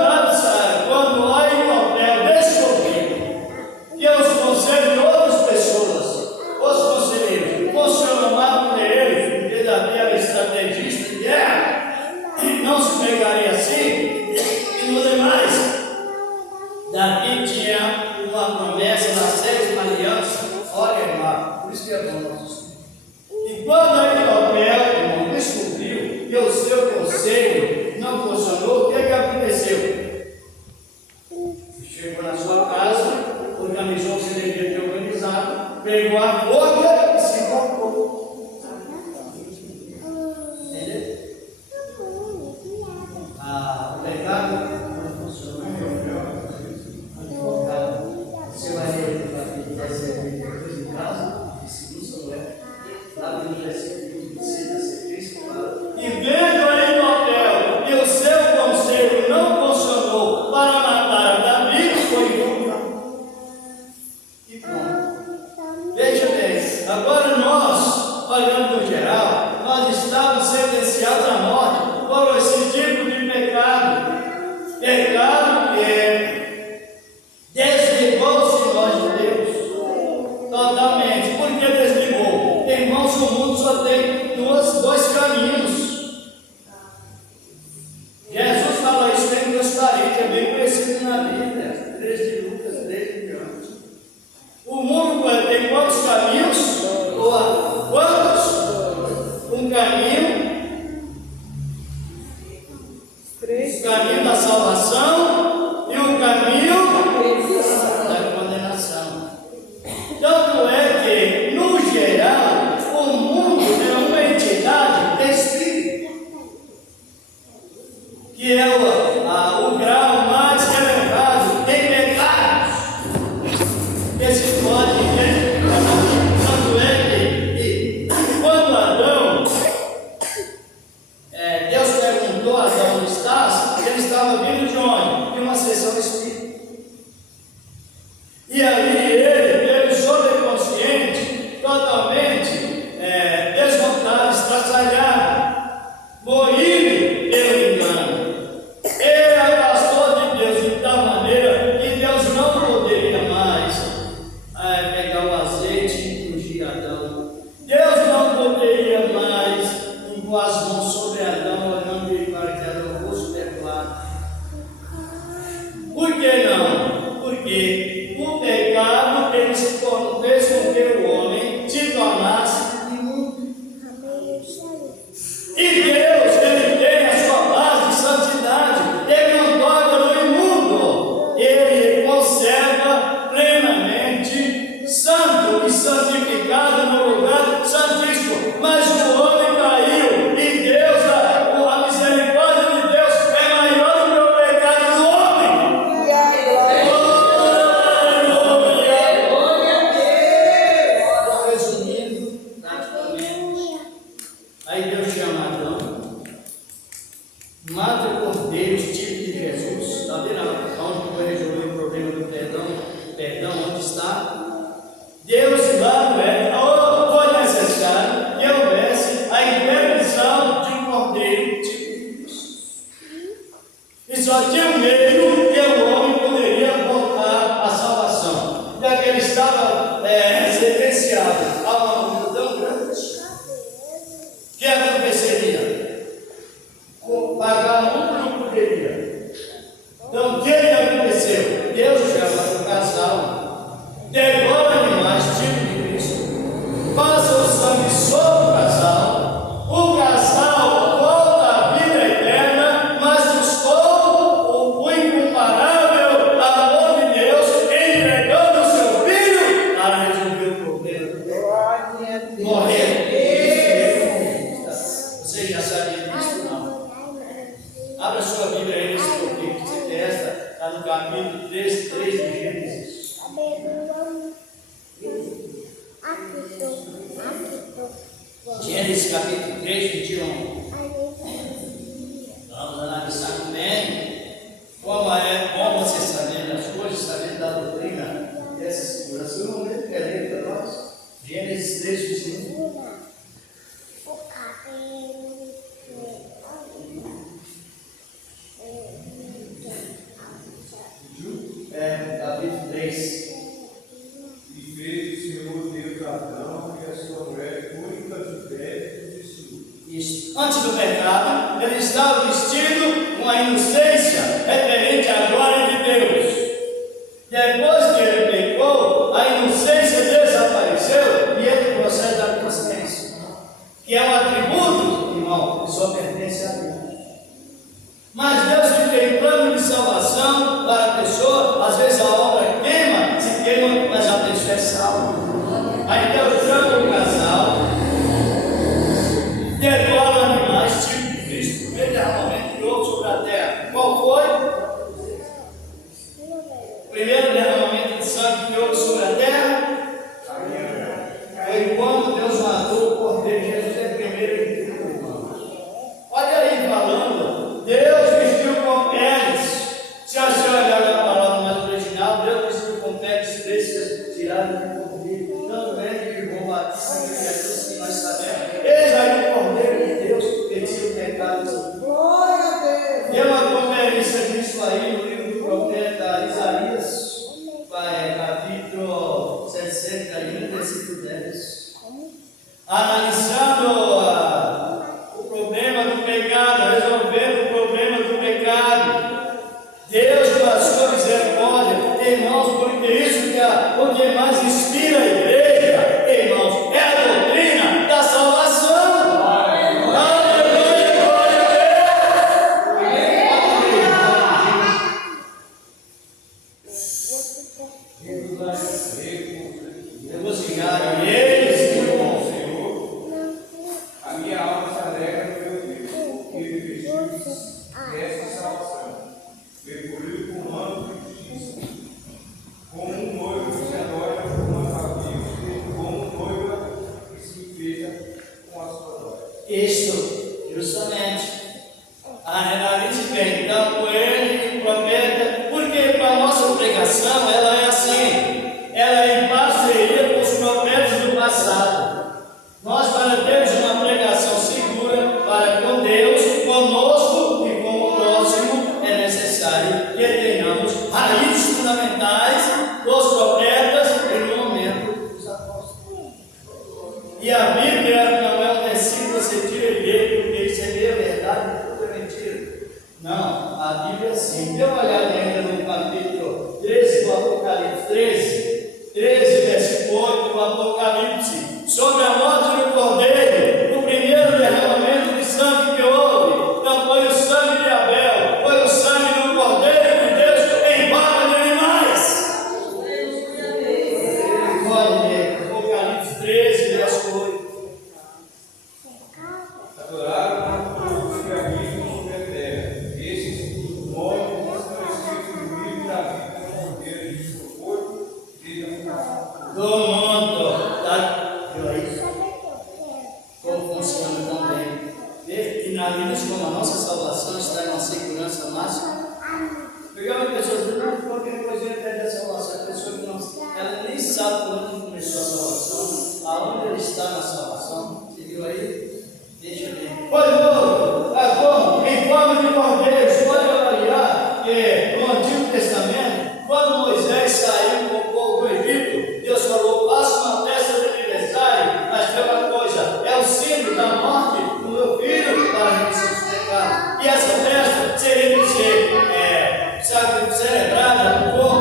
Aitofel descobriu que os conselhos de outras pessoas, os conselheiros, funcionam mal para ele, porque Davi era estrategista de guerra, não se pegaria assim, e no demais. Davi tinha uma promessa na 7ª aliança, olha lá, por isso que é bom nosso. E quando Aitofel descobriu que o seu conselho não funcionou, o que aconteceu? Chegou na sua casa, organizou o que ele devia ter organizado, pegou a boca e se colocou. Entendeu? O pecado não funcionou. Você vai ler o capítulo 17 depois em casa, de 2 Samuel, lá no versículo 26 a 6, fala: e vendo Aitofel que o seu conselho não funcionou para matar Davi, foi contra. E pronto. Veja bem, agora nós, olhando no geral, nós estamos sentenciados à morte por esse tipo de pecado. Pecado que desligou-se nós de Deus totalmente. Por que desligou? Irmãos, o mundo só tem dois caminhos. Jesus fala isso bem gostaria, que é bem conhecido na Bíblia, 3 de Lucas, 3 de diante. O mundo tem quantos caminhos? Quantos? Um caminho. O caminho da salvação e o caminho da condenação. Tanto é que, no geral, o mundo é uma entidade de espírito, que é o grau mais elevado de pecados que se pode identificar. Tanto é que quando Adão, Deus perguntou perguntou a Adão onde estás, ele estava vindo de onde? De uma sessão espírita. E ali ele sobreconsciente, totalmente desmontado, estraçalhado, moído pelo engano. Ele afastou de Deus de tal maneira que Deus não poderia mais pegar o azeite e ungir Adão. Deus não poderia mais impor as mãos sobre Adão, olhando ele para que Adão fosse perdoado. Por que não? Porque o pecado ele se tornou, fez com que o homem se tornasse imundo. E Deus, ele tem a sua base de santidade, ele não toca no imundo, ele conserva plenamente santo e santificado no lugar santíssimo. Mas o homem caiu e Deus, a misericórdia de Deus é maior do que o pecado do homem. Resumindo, aí Deus chama Adão, mata o cordeiro, tipo de Jesus. Está vendo onde foi resolver o problema do perdão, onde está? Deus lá no Éden, foi necessário que houvesse a intervenção de um cordeiro tipo de Cristo. E só tinha um meio que o homem poderia voltar à salvação, já que ele estava sentenciado a uma multa tão grande. O que aconteceria? Pagar um não poderia. Então, o que aconteceu? Deus chama o casal, degola animais, tipo de Cristo, passa o sangue sobre o casal volta à vida eterna, mas buscou o incomparável amor de Deus, entregando o seu filho para resolver o problema do pecado. Morrer. Você já sabia disso, não? Abra sua Bíblia aí nesse pouquinho que você testa, está no capítulo 3 de Gênesis. Gênesis capítulo 3, 21. Vamos analisar também como você está vendo as coisas, está vendo da doutrina dessa segurança. Eu não lembro que é ler para nós. Gênesis 3, 21. Capítulo 3. E fez o Senhor Deus Adão e a sua mulher única de pé e vestido. Isso. Antes do pecado, ele estava vestido com a inocência referente à glória de Deus. Depois que ele pecou, a inocência desapareceu e ele procede à consciência, que é um atributo, irmão, que só pertence a Deus. Mas Deus que tem plano de salvação para a pessoa, às vezes a obra se queima, mas a pessoa é salva. Aí Deus chama o casal, degola animais, tipo de Cristo, o primeiro derramamento de ouro sobre a terra. Qual foi? O primeiro derramamento de sangue de ouro sobre a terra foi quando Deus matou o cordeiro. Jesus é primeiro de tudo, irmão. Olha aí falando, Deus vestiu com peles. Se você olhar na palavra mais original, Deus vestiu com peles frescas tiradas do cordeiro. Tanto é que João Batista e Jesus, que nós sabemos, eis aí o cordeiro de Deus que tira o pecado. Glória a Deus. Tem uma conferência disso aí no livro do profeta Isaías, capítulo 61, versículo 10. Analisando o problema do pecado, resolvendo o problema do pecado. Deus, com a sua misericórdia, irmãos, porque isso o que mais inspira a igreja, irmãos, é a doutrina da salvação. Aleluia, glória a Deus. Regozijai eles, irmãos. A minha alma se alegra no meu Deus, porque ele vestiu dessa salvação. Mergulhou com manto de justiça. Como um noivo que se adora com uma família, como noiva que se enfeita com a sua glória. Isso, justamente. A a Bíblia assim. Dê uma olhada ainda no capítulo 13 do Apocalipse, 13, versículo 8 do Apocalipse, sobre a morte do Cordeiro, no primeiro derramamento de sangue que houve. Não foi o sangue de Abel, foi o sangue do Cordeiro de Deus em forma de animais. Pode ler, Apocalipse 13, verso 8. Adoraram todos que habitam sobre a terra. Esses nomes estão escritos no livro da vida do Cordeiro de seu corpo desde a fundação. Do mundo, tá? Viu aí? Como funciona também. Vê que na Bíblia, como a nossa salvação está em uma segurança máxima. Pegar uma pessoa dizendo, não, qualquer coisinha perde a salvação. A pessoa que não, ela nem sabe quando começou a salvação, aonde ela está na salvação. Você viu aí? Deixa eu ver. Foi novo, como? Em forma de cordeiro. Pode avaliar que no Antigo Testamento, quando Moisés saiu com o povo do Egito, Deus falou: faça uma festa de aniversário, mas tem uma coisa, é o símbolo da morte do meu filho para a remissão dos pecados. E essa festa seria de ser celebrada por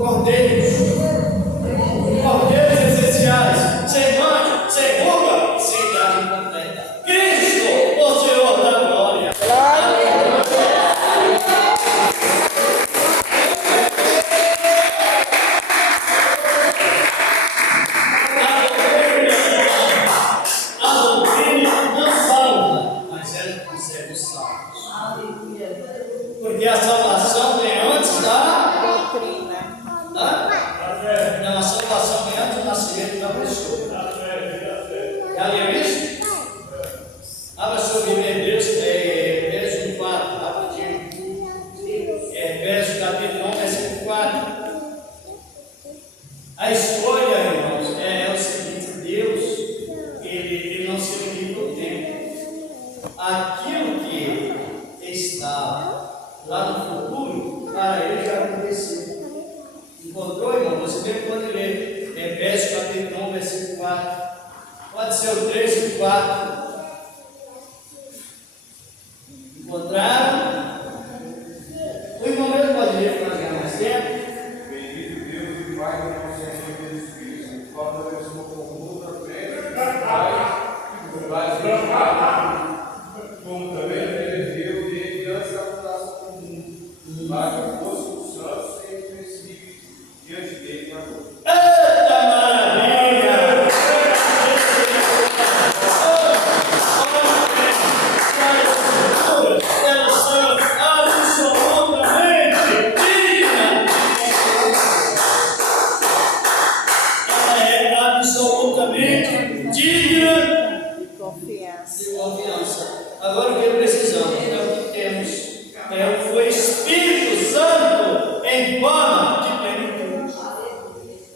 cordeiros essenciais, sem mancha, sem ruga e sem idade completa. Cristo, o Senhor da glória. A doutrina não salva, mas ela consegue os salvos. Porque a salvação vem antes da Doutrina. Não, a salvação vem antes do nascimento da pessoa. Já leu isso? Abra sua Bíblia em Hebreus, Efésios 4, rapidinho. Efésios capítulo 1, versículo 4. A escolha, irmãos, é o seguinte: Deus, ele não se limita ao tempo. Aquilo que está lá no futuro, para ele já aconteceu. Encontrou, irmão? Você bem pode ler Efésios capítulo 1, versículo 4. Pode ser o 3 e o 4. Encontraram? O irmão mesmo pode ler para nós ganhar mais tempo. Bendito Deus e Pai do nosso Senhor Jesus Cristo, que forma a pessoa comum da frente do Pai, como também fez Deus desde antes da fundação do mundo, para que fosse os santos sem princípio diante dele na boca. Eita maravilha! Elas são absolutamente dignas. Ela é absolutamente digna De confiança. de confiança. Agora o que precisamos, o que temos, é o Espírito Santo em forma de plenitude.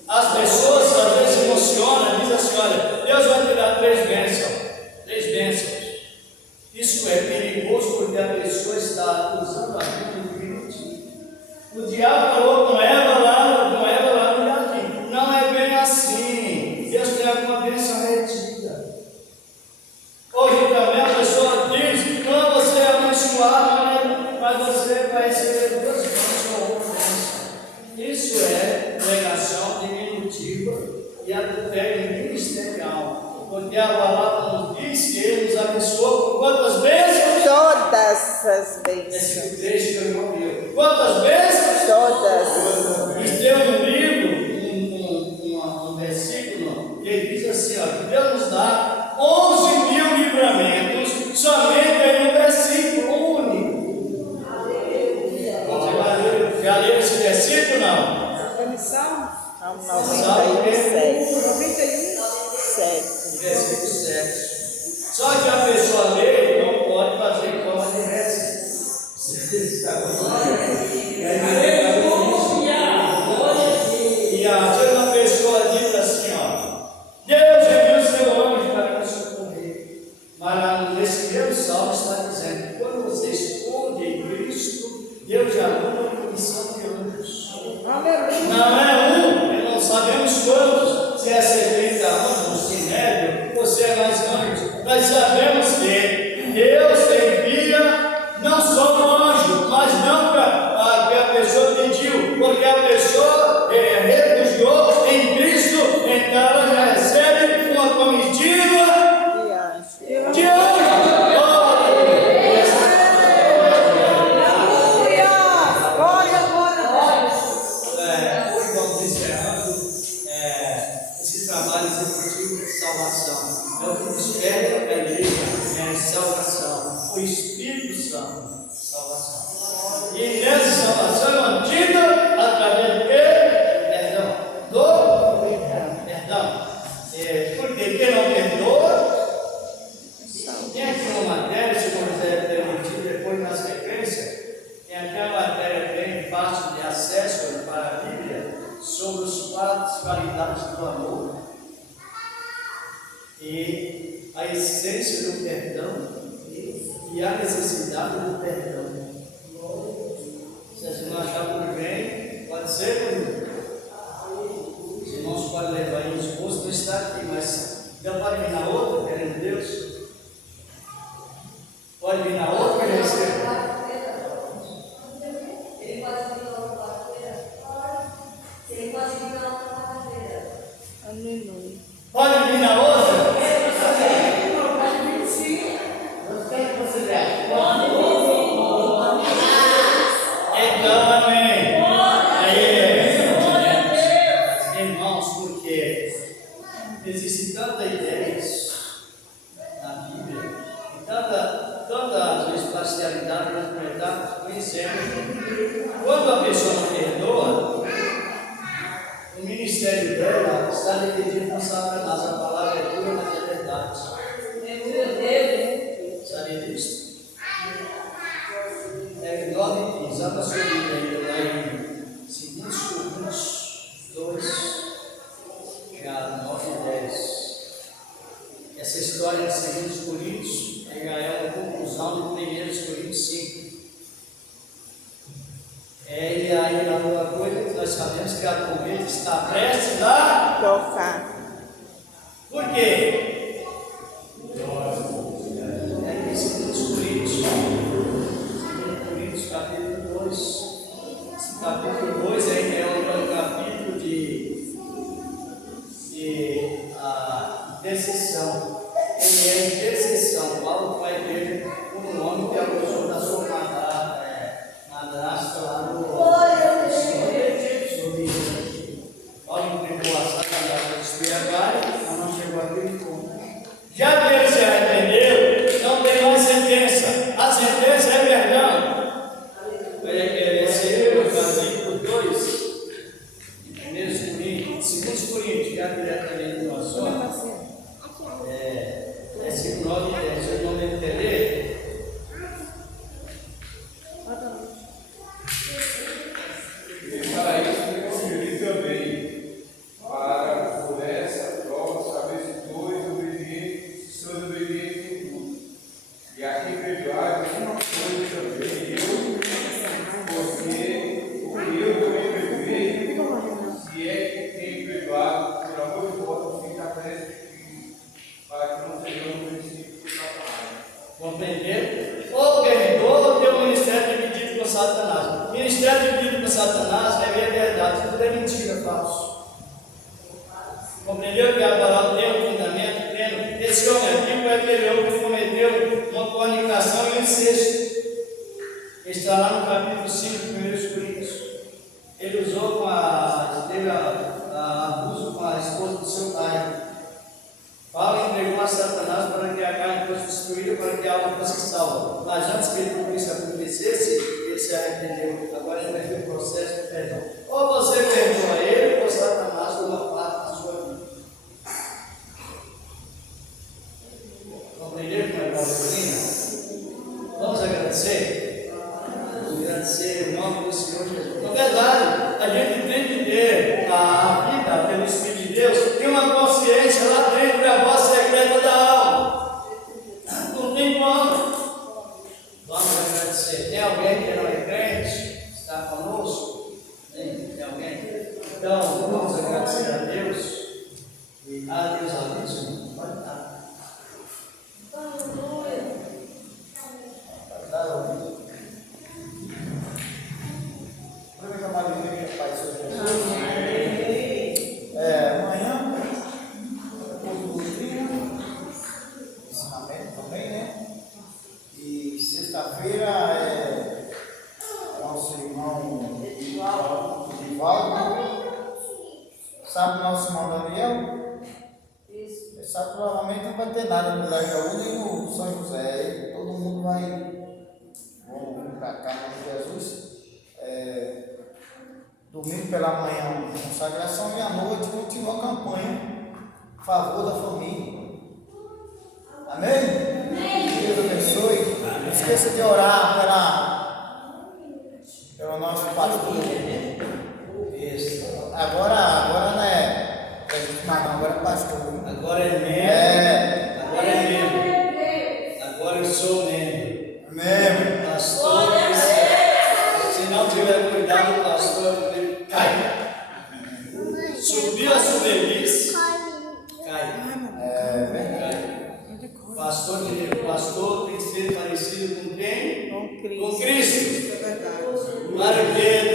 As pessoas às vezes se emocionam, dizem assim: olha, Deus vai te dar 3 bênçãos. 3 bênçãos. Isso é perigoso porque a pessoa está usando a Bíblia no diminutivo. O diabo falou com Eva lá no jardim. Não é bem assim. Deus tem alguma bênção retida. Hoje também a pessoa diz: não, você é abençoado, mas você vai receber 2 bênçãos ou 1 bênção. Isso é pregação diminutiva e adultério ministerial. Porque a palavra nos diz que Ele nos abençoou com quantas bênçãos? Todas as bênçãos. Versículo 3 que eu irmão viu. Quantas bênçãos? Todas. E tem um livro, um versículo, que ele diz assim: ó, que Deus nos dá 11.000 livramentos somente em um versículo único. Já leu esse versículo? Não? Salmo 91, 7. Versículo 7. Só que a pessoa lê e não pode fazer como ele reza. Você está e a pessoa diz assim: ó, Deus enviou seu anjo para nos socorrer. Mas nesse mesmo salmo está dizendo que quando você esconde em Cristo, Deus já arruma uma comissão de anjos. Não é não sabemos quantos, se é 70 anos, se médio, ou se é mais anjo. Nós sabemos que Deus envia não só um anjo, mas não salvação é mantida através do quê? Perdão. Do perdão. Porque quem não perdoa, tem aquela matéria, se você quiser permitir depois na sequência, tem aquela matéria bem fácil de acesso para a Bíblia sobre as quatro qualidades do amor e a essência do perdão e a necessidade do perdão. Se você não achar tudo bem, pode ser comigo. Os irmãos podem levar aí, os esposos não está aqui, mas não pode vir na outra, querendo Deus. Pode vir na outra, querendo receber. Ele pode vir na outra quarta-feira? Ele pode vir na outra quarta-feira. Aleluia. Pode vir na outra? Então, amém. Aí, irmãos, porque existem tantas ideias na Bíblia, e tanta às vezes parcialidade que nós comentamos, conhecemos. Quando a pessoa não perdoa, o ministério dela está dividido com Satanás. A palavra é pura, mas é verdade. Sabia disso? É que 9 diz, abra sua Bíblia ainda lá em 2 Coríntios 2, 9 e 10. Essa história de 2 Coríntios é a conclusão de 1 Coríntios 5. E aí a outra coisa que nós sabemos que a colheita está prestes a Tocar. Por quê? É esse 2 Coríntios, capítulo 2. Esse capítulo 2 aí é o capítulo de decisão. Ele é intercessão. Paulo vai ter um nome que abusou da sua madrasta lá no. Paulo entregou a Satanás para despegar, mas não chegou àquele ponto. Já que ele se arrependeu, não tem mais sentença. A sentença é perdão. Esse é o capítulo 2, 1 Coríntios, 2 Coríntios, já diretamente no assunto. Versículo 9 e 10. Eu não devo entender. E para isso me convide também, para por essa prova saber se sois obedientes em tudo. E aqui perdoar uma coisa também, porque o eu também perdoei, se é que tem perdoado, por amor de Deus, fica preso para que não sejamos vencidos por Satanás. Compreender? Ou perdoa, ou tem um ministério dividido com Satanás. Ministério dividido com Satanás é verdade, tudo é mentira, falso. Compreendeu que a palavra tem um fundamento pleno? Esse homem aqui foi aquele homem que cometeu uma fornicação e um incesto. Está lá no capítulo 5 de 1 Coríntios. Ele usou teve abuso com a esposa do seu pai. Paulo entregou a Satanás para que a carne fosse destruída, para que a alma fosse salva. Mas antes que tudo isso acontecesse, ele se arrependeu. Agora ele vai ver o processo de perdão. Ou você perdoa ele, ou Satanás toma parte da sua vida. Compreendeu como é que é? Vamos agradecer? Vamos agradecer o nome do Senhor Jesus. Na verdade, a gente tem que ter a vida pelo Espírito de Deus, tem uma consciência lá dentro da voz secreta da alma. Não tem como. Vamos agradecer. Tem alguém que não é crente? Está conosco? Tem alguém? Então, vamos agradecer a Deus. A Deus abençoe. Pode estar. Primeiro chamar de igreja, Pai, Senhor Jesus. Amanhã, curso do ensinamento também, né? E sexta-feira é nosso irmão Divaldo. Sabe nosso irmão Daniel? Sabe, provavelmente não vai ter nada no Lajaú nem no São José. Aí todo mundo vai vir para cá, em Jesus. pela manhã a consagração e à noite continua a campanha a favor da família. Amém? Deus abençoe. Não esqueça de orar pelo nosso pastor. Isso. Agora não é agora é pastor. Agora é membro. Agora é membro. Agora eu sou membro. Amém. Pastor, se não tiver cuidado, o pastor ele cai. Subir a subelice, cai. Cai. Pastor tem que ser parecido com quem? Com Cristo. Com Cristo. É verdade. Para que